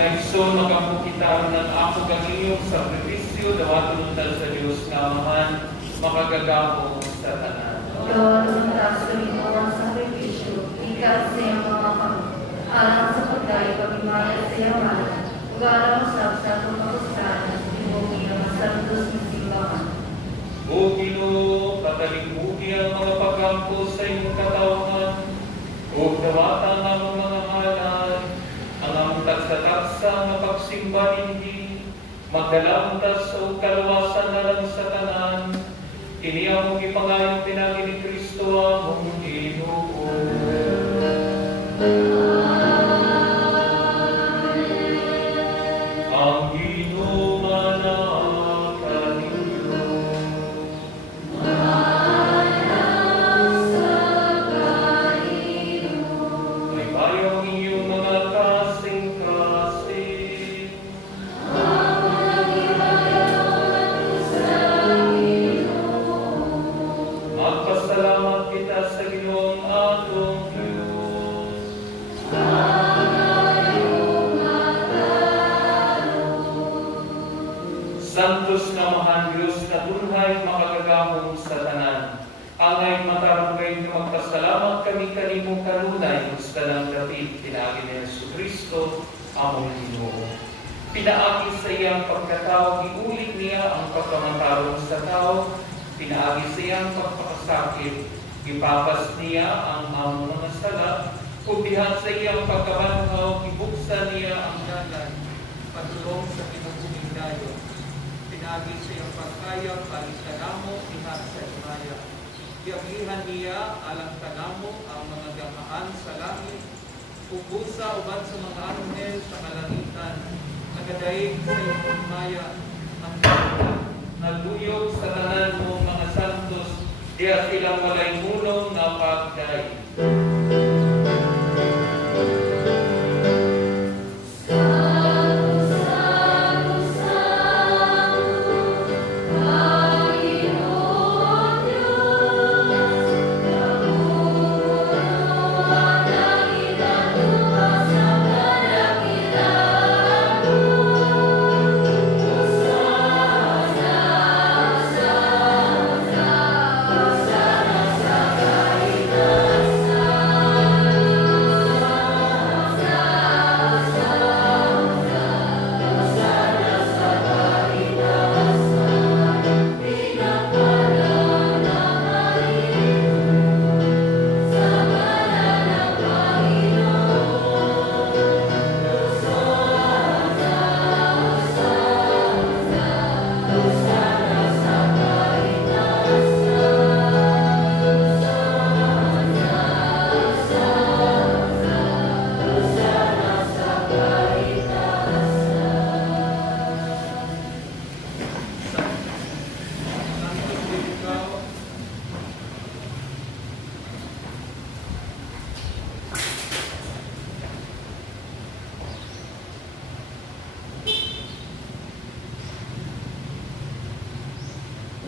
Igsoon, magamukita ng ako gangiyong sakripisyo, dawaton untal sa Diyos nga amahan, makagagamo sa tanan. Lord, untas sa limawang sakripisyo, ikat sa iyong mga kami, alang sa pagkain pagimaya sa iyong manan, ugalang usap sa itong kapustanan, imong iyong masantos ng simbahan. O Ginoo, katalingbugi ang mga pagkampo sa iyong katawan, o dawatan ang mga halal, ang among tagsa-tagsa nga pagsimba hindi, magdalamtas o kaluwasan na lang sa tanan, kini among ipangayong pinagi ni Kristo among Ginoo. Ang Ginoo manakaninyo. May bayang inyong mga kasing-kasing. Magpasalamat kita sa amahan Diyos na tunhay makagagahong sa tanan. Angay matarong kayo na magpasalamat kami kanimo kanunay gusto ng dapit pinagi ni Jesucristo among Ginoo. Pinaagi sa iyang pagkatao, giulit niya ang pagkamatarong sa tao, pinaagi sa iyang pagpakasakit, ipapas niya ang among mga sala, kubihan sa iyang pagkabanhaw, ibuksan niya ang dalan, patulong sa pinaguming dayo. Pinagi sa iyang pagkayang, palitanamo, ihat sa imaya. Iagihan niya alang tanamo ang mga gamaan sa langit, pupusa uban sa mga anghel sa kalangitan, nagadaig sa iyong imaya, ang naluyog sa tanan mo mga santos, diya silang walay munong na pagday.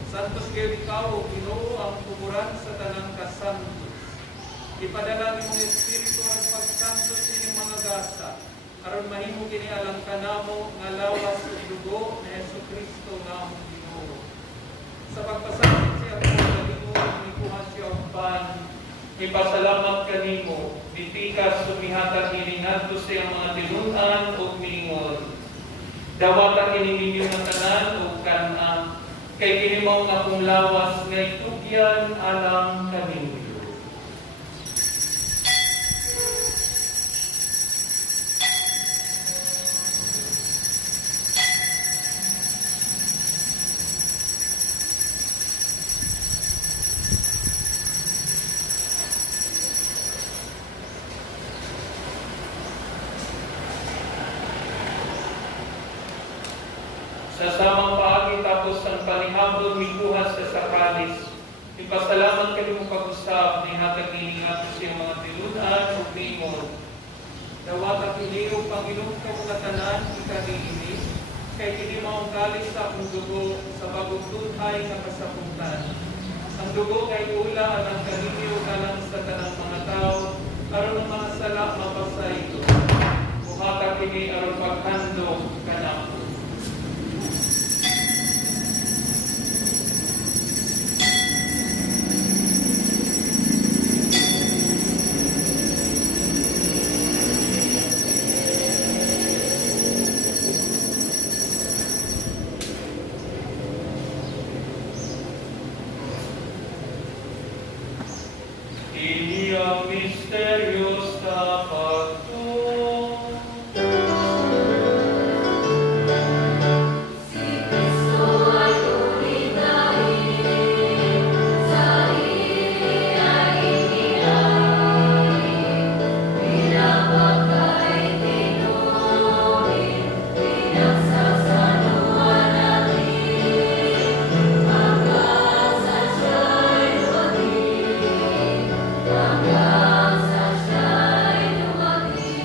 Santos kayo ikaw, Ginoo, ang kuburan sa tanang kasantos. Ipadala ni mong Espiritu ang pagsantos ni mga gasa, aron mahimo kini alang kanamo nga lawas sa dugo ni Jesucristo nga among Ginoo. Sa pagpasakit siya ang Ginoo, ikuha siya ang pan, ipasalamat kanimo, bipikas sumihatag kini ngadto sa mga tilunan ug mingon. Dawatan kini ninyo nga tanan ug kan-an kay kini mao nga akong lawas nga itugyan alang kaninyo. Sa samang paagi tapos ang panihapon mikuhas sa sakralis, ipasalamat kayo mong pag-usap ni hatag iningat sa iyong mga tilunan o pingon. Dawat kini o Panginoon ka mga tanan, ikadiinis, kay kini maong kalis sa akong dugo sa bagong tunhay na kasapuntan. Ang dugo kay ula at ang kaninyo kalang sa tanang mga tao, aron ang mga sala mapasay ito. Buhatag kini aron paghandog kanamo. Ini ang misterios na pagto. Si Cristo ay ulitin, sa ay inihain, bilang pagkaitinurin, pinagsasaluhan natin, hanggang sa siya'y dumating.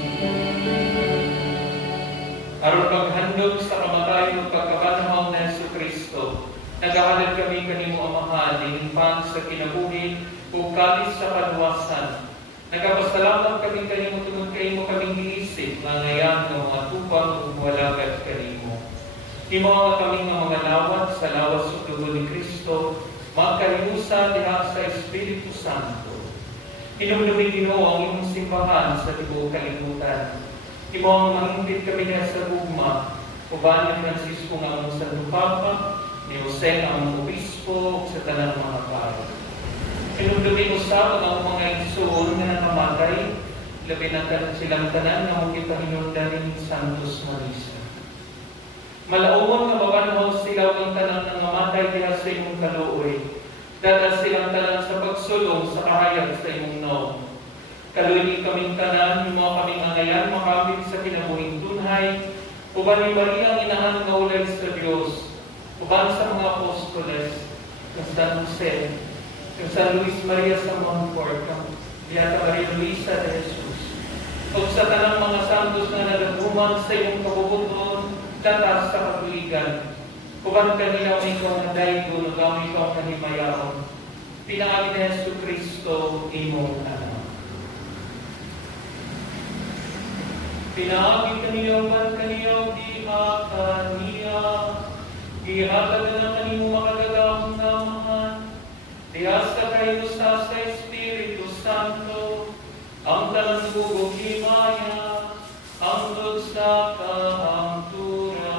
Aron paghandog sa kamatayon ug pagkabanhaw ni Jesucristo, nagahalad kami kanimo Amahan, dinimpan sa kinabuhi ug kalis sa kaluwasan. Nagapasalamat kami kanimo tungod kay mo kaming giisip nga ngayon nga mga tupang ug walagad kanimo. Imo nga kami nga mga lawat sa lawas ug dugo ni Kristo, magkayusa diha sa Espiritu Santo. Hinumdumi Ginoo ang imong simbahan sa tibuok kalibutan. Imo ang mangimpit kami diha sa gugma, uban ni Francisco nga among Santo Papa, ni Jose nga among Obispo, ug sa tanang mga pari. Hinumdumi usab ang among mga igsoon nga nakamatay, labi na silang tanan nga mong ipahinungdan ni Santos Marisa. Malaumon nga mabanhaw sila ang tanan nga namatay diha sa imong kaluoy. Dada silang tanan sa pagsulong sa kahayag sa imong naong. Kaluoy kaming tanan, mo kaming angayan, makapit sa kinabuhing tunhay, uban ni Maria ang inahan nga ulay sa Dios, uban sa mga apostoles, ng San Jose, ng San Luis Maria sa Montfort, ng Beata Maria Luisa de Jesus, ug sa tanang mga santos nga nagagumang sa imong kabubuton, datas sa katuligan, uban kanila may ikaw na daygo, ug ikaw kanimayaon. Pinaagi ni Jesucristo, imong anak. Pinaagi kaniya, man kaniya, diha kaniya, ihatag na kanimo makagagamang namahan, diha sa kayo sa Espiritu Santo, ang talang bugog himaya, ang sa kahangturan.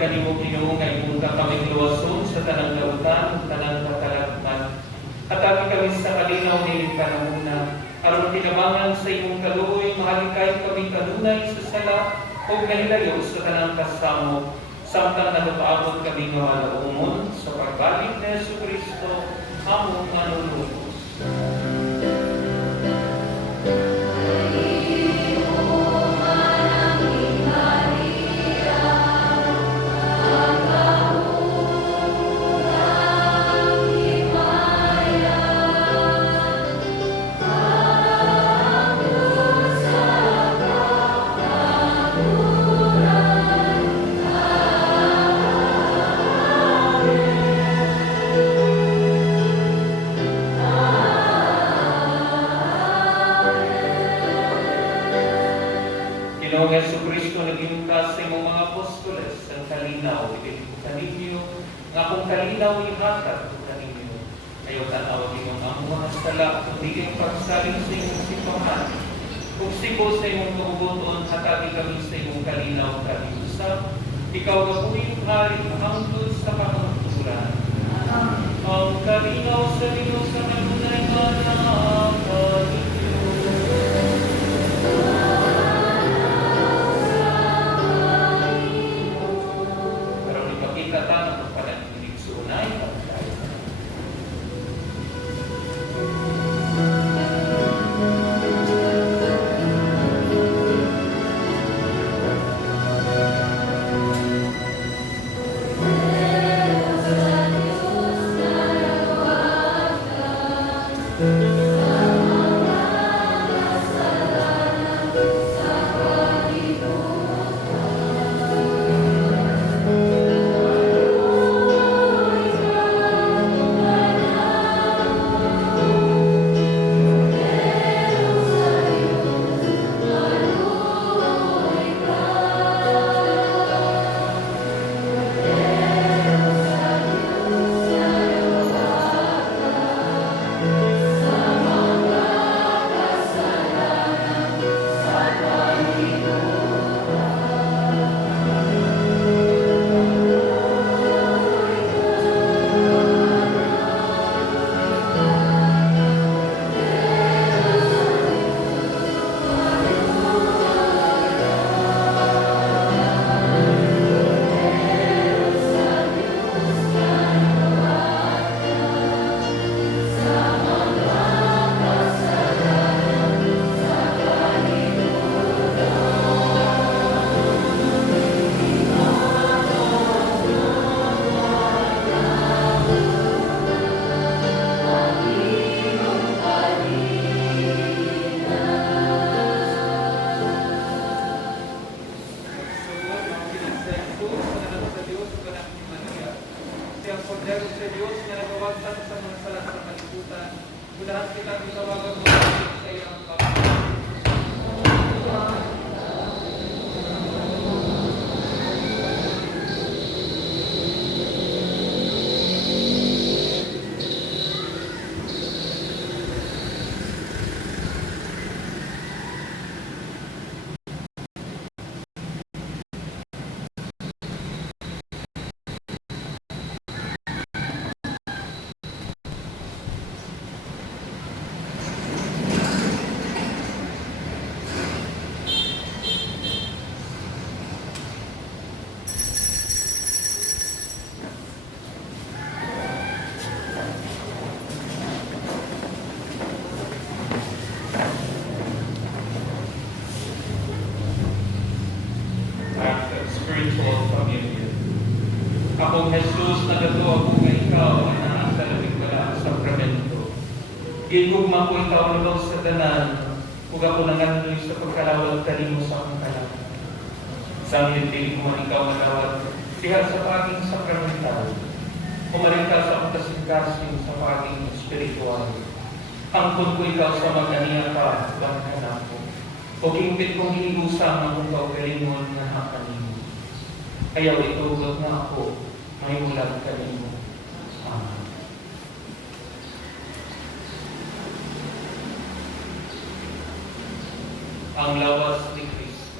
Kanimo Ginoo nga imong kaming luwason sa tanang lautan, tanang katalagman. At abi kami sa kalinaw nining panahuna, aron tinabangan sa imong kaluoy, mahalikay kami kanunay sa sala, o nahilayo sa tanang kasamo, samtang nagapaabot kami nga malaumon sa pagbalik ni Jesucristo, among manunubos. Ginoong Jesucristo nagimtas sa imong mga apostoles ang kalinaw, ibigay ko kaninyo, nga kung kalinaw ihatag ko kaninyo. Ayaw tanawag imong amuha sa lahat, kundi kayong pagsaling sa imong simbahan. Kung sibo sa imong kaubuton, hatagi kami sa imong kalinaw kaliusap. Ikaw gabuhin hari hangtod sa kamaturan. Ang kalinaw sa inyo sa kanunay manang Pero ipakita tayo ng panagpilig sa unay pagkain. Siyang kordero sa Diyos na nagawagtan sa mga sala sa kalibutan. Budahan kita itawagan mo sa iyong spiritual communion. Akong Jesus, nagato ako nga ikaw ay nasa labing wala ang sakramento. Ginugma ko ikaw na daw sa tanan, kung ako nangandoy sa pagkalawag kanimo sa akong kanan. Sa hindi mo ikaw malawag, diha sa paging sakramental. Kumarin ka sa akong kasing-kasing sa paging spiritual. Angkon ko ikaw sa mag-aniya ka, bangkan ako. O kingpit kong hinigusang ang kong kaugalingon na hakanimo. Ayaw itugot na ako, may ulag kanimo. Amen. Ang lawas ni Kristo.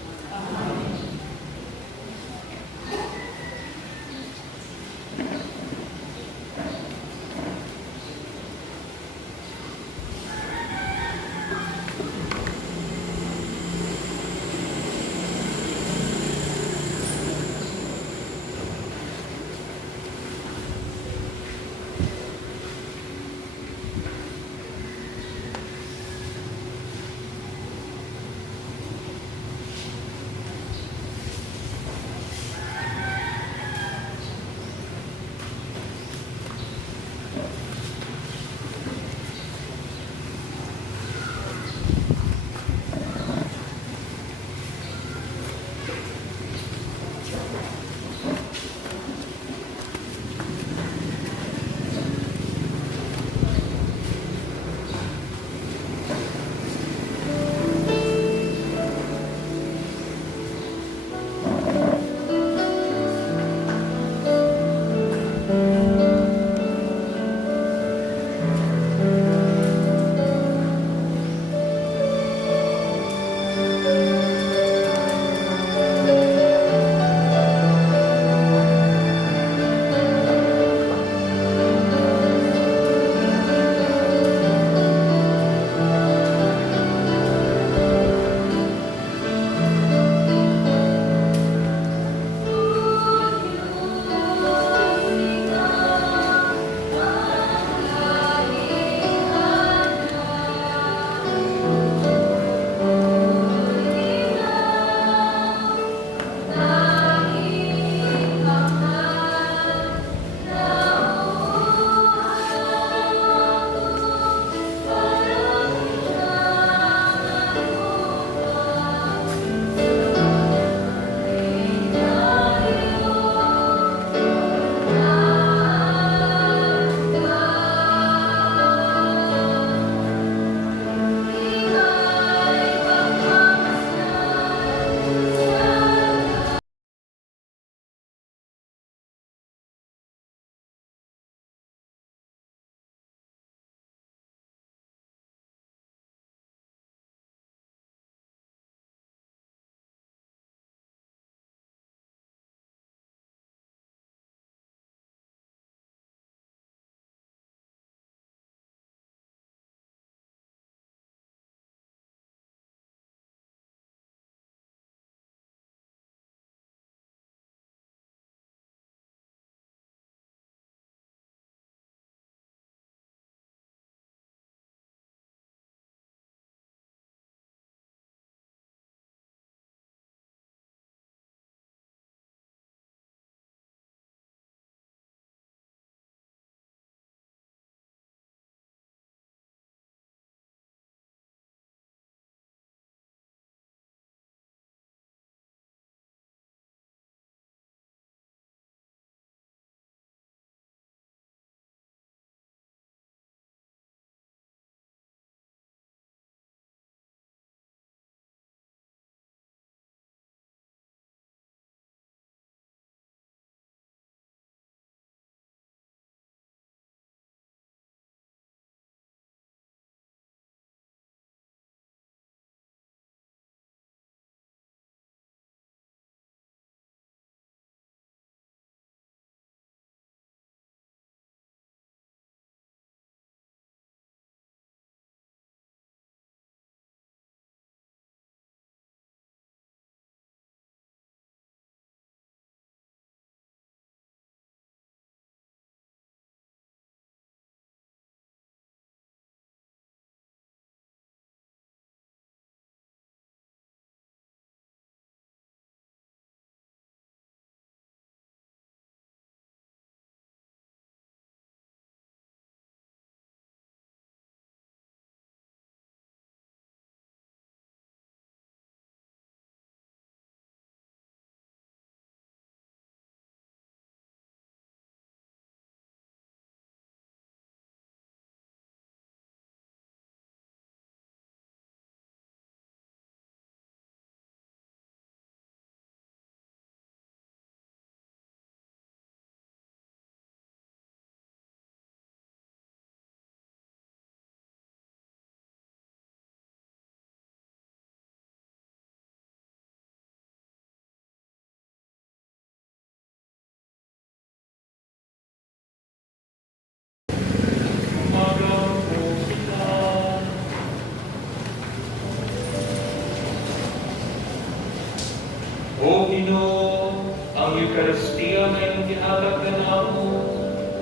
O Ginoo, ang Eucharistia na iyong gihatag ka namo,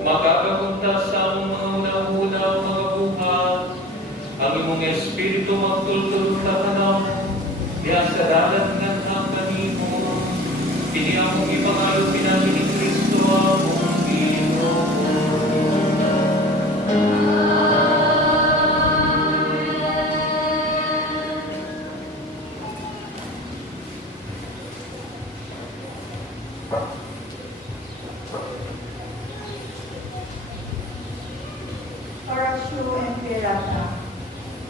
makakapunta sa among mga unang-unang mga buhat, ang imong Espiritu magtultol ka kanamo, diasadalan nga ang kanimo, kini among ipangayo pinagi ni Kristo among Ginoo. Oratio Imperata.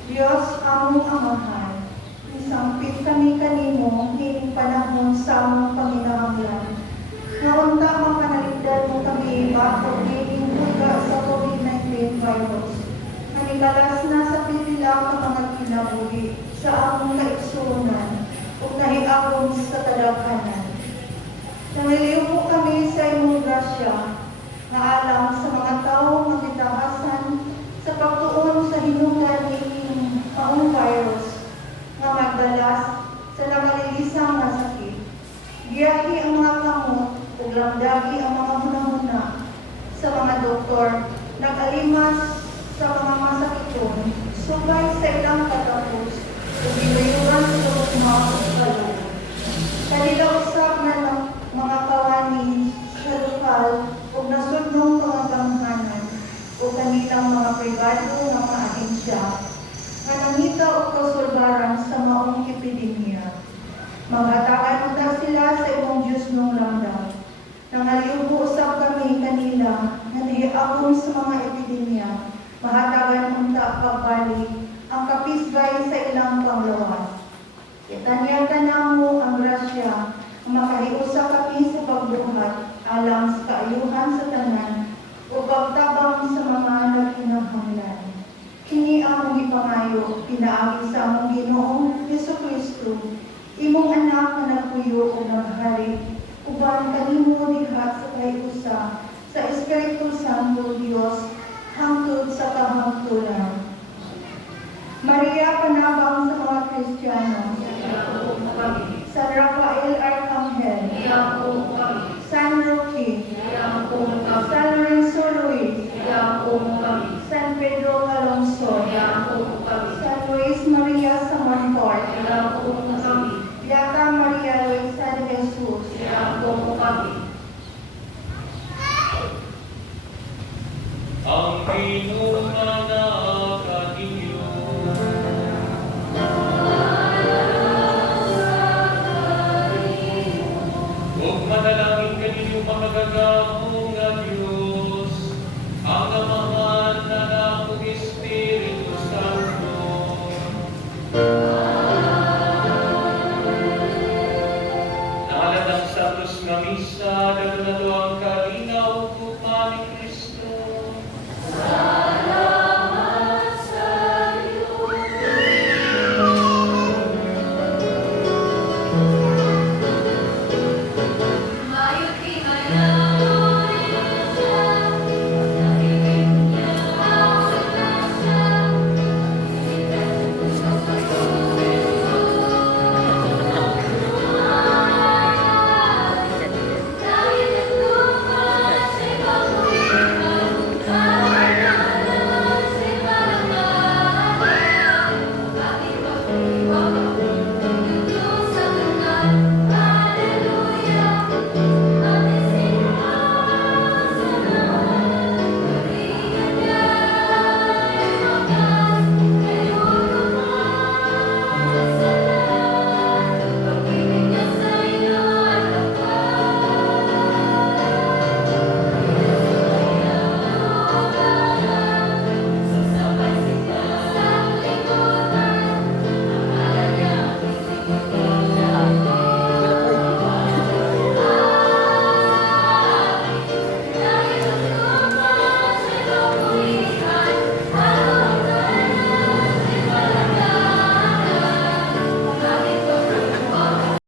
Diyos among amahan, isampit kami kanimo ning panahon sa among panginahanglan. Naunta mapanalipdan mo kami bakod ning buga sa COVID-19 virus. Nanikalas na sa pipila ka mga kinabuhi sa among kaigsuonan ug nahiagom sa kadaghanan. Nangiliw mo kami sa imong grasya na alam sa mga tao nga gitahasan sa pagtuon sa hinungdan ning maong virus nga magdalas sa nakalilisang nga sakit. Giyahi ang mga kamot ug lamdagi ang mga hunahuna sa mga doktor nag-alimas sa mga masakiton subay sa ilang katapos ug gibayuran sa mga pagkalo. Kanila usap na ng mga kawani sa lokal ug nasudnong pangaganghanan o kanilang mga pribado nga mga ahensya nga nangita o kasulbaran sa maong epidemya. Maghatagan unta sila sa imong Diyos nung lamdam. Nangaliubo usab kami kanila nga nahiagom sa mga epidemya. Mahatagan unta pagbalik ang kapisgay sa ilang panglawas. Itanyakan namo ang grasya ang makahiusa kami sa pagbuhat alang sa kaayuhan sa tanan o pagtabang sa mga nagkinahanglan. Kini among ipangayo, pinaagi sa among Ginoong Jesucristo, imong anak na nagpuyo o naghari, uban kanimo diha sa kahiusa sa Espiritu Santo Dios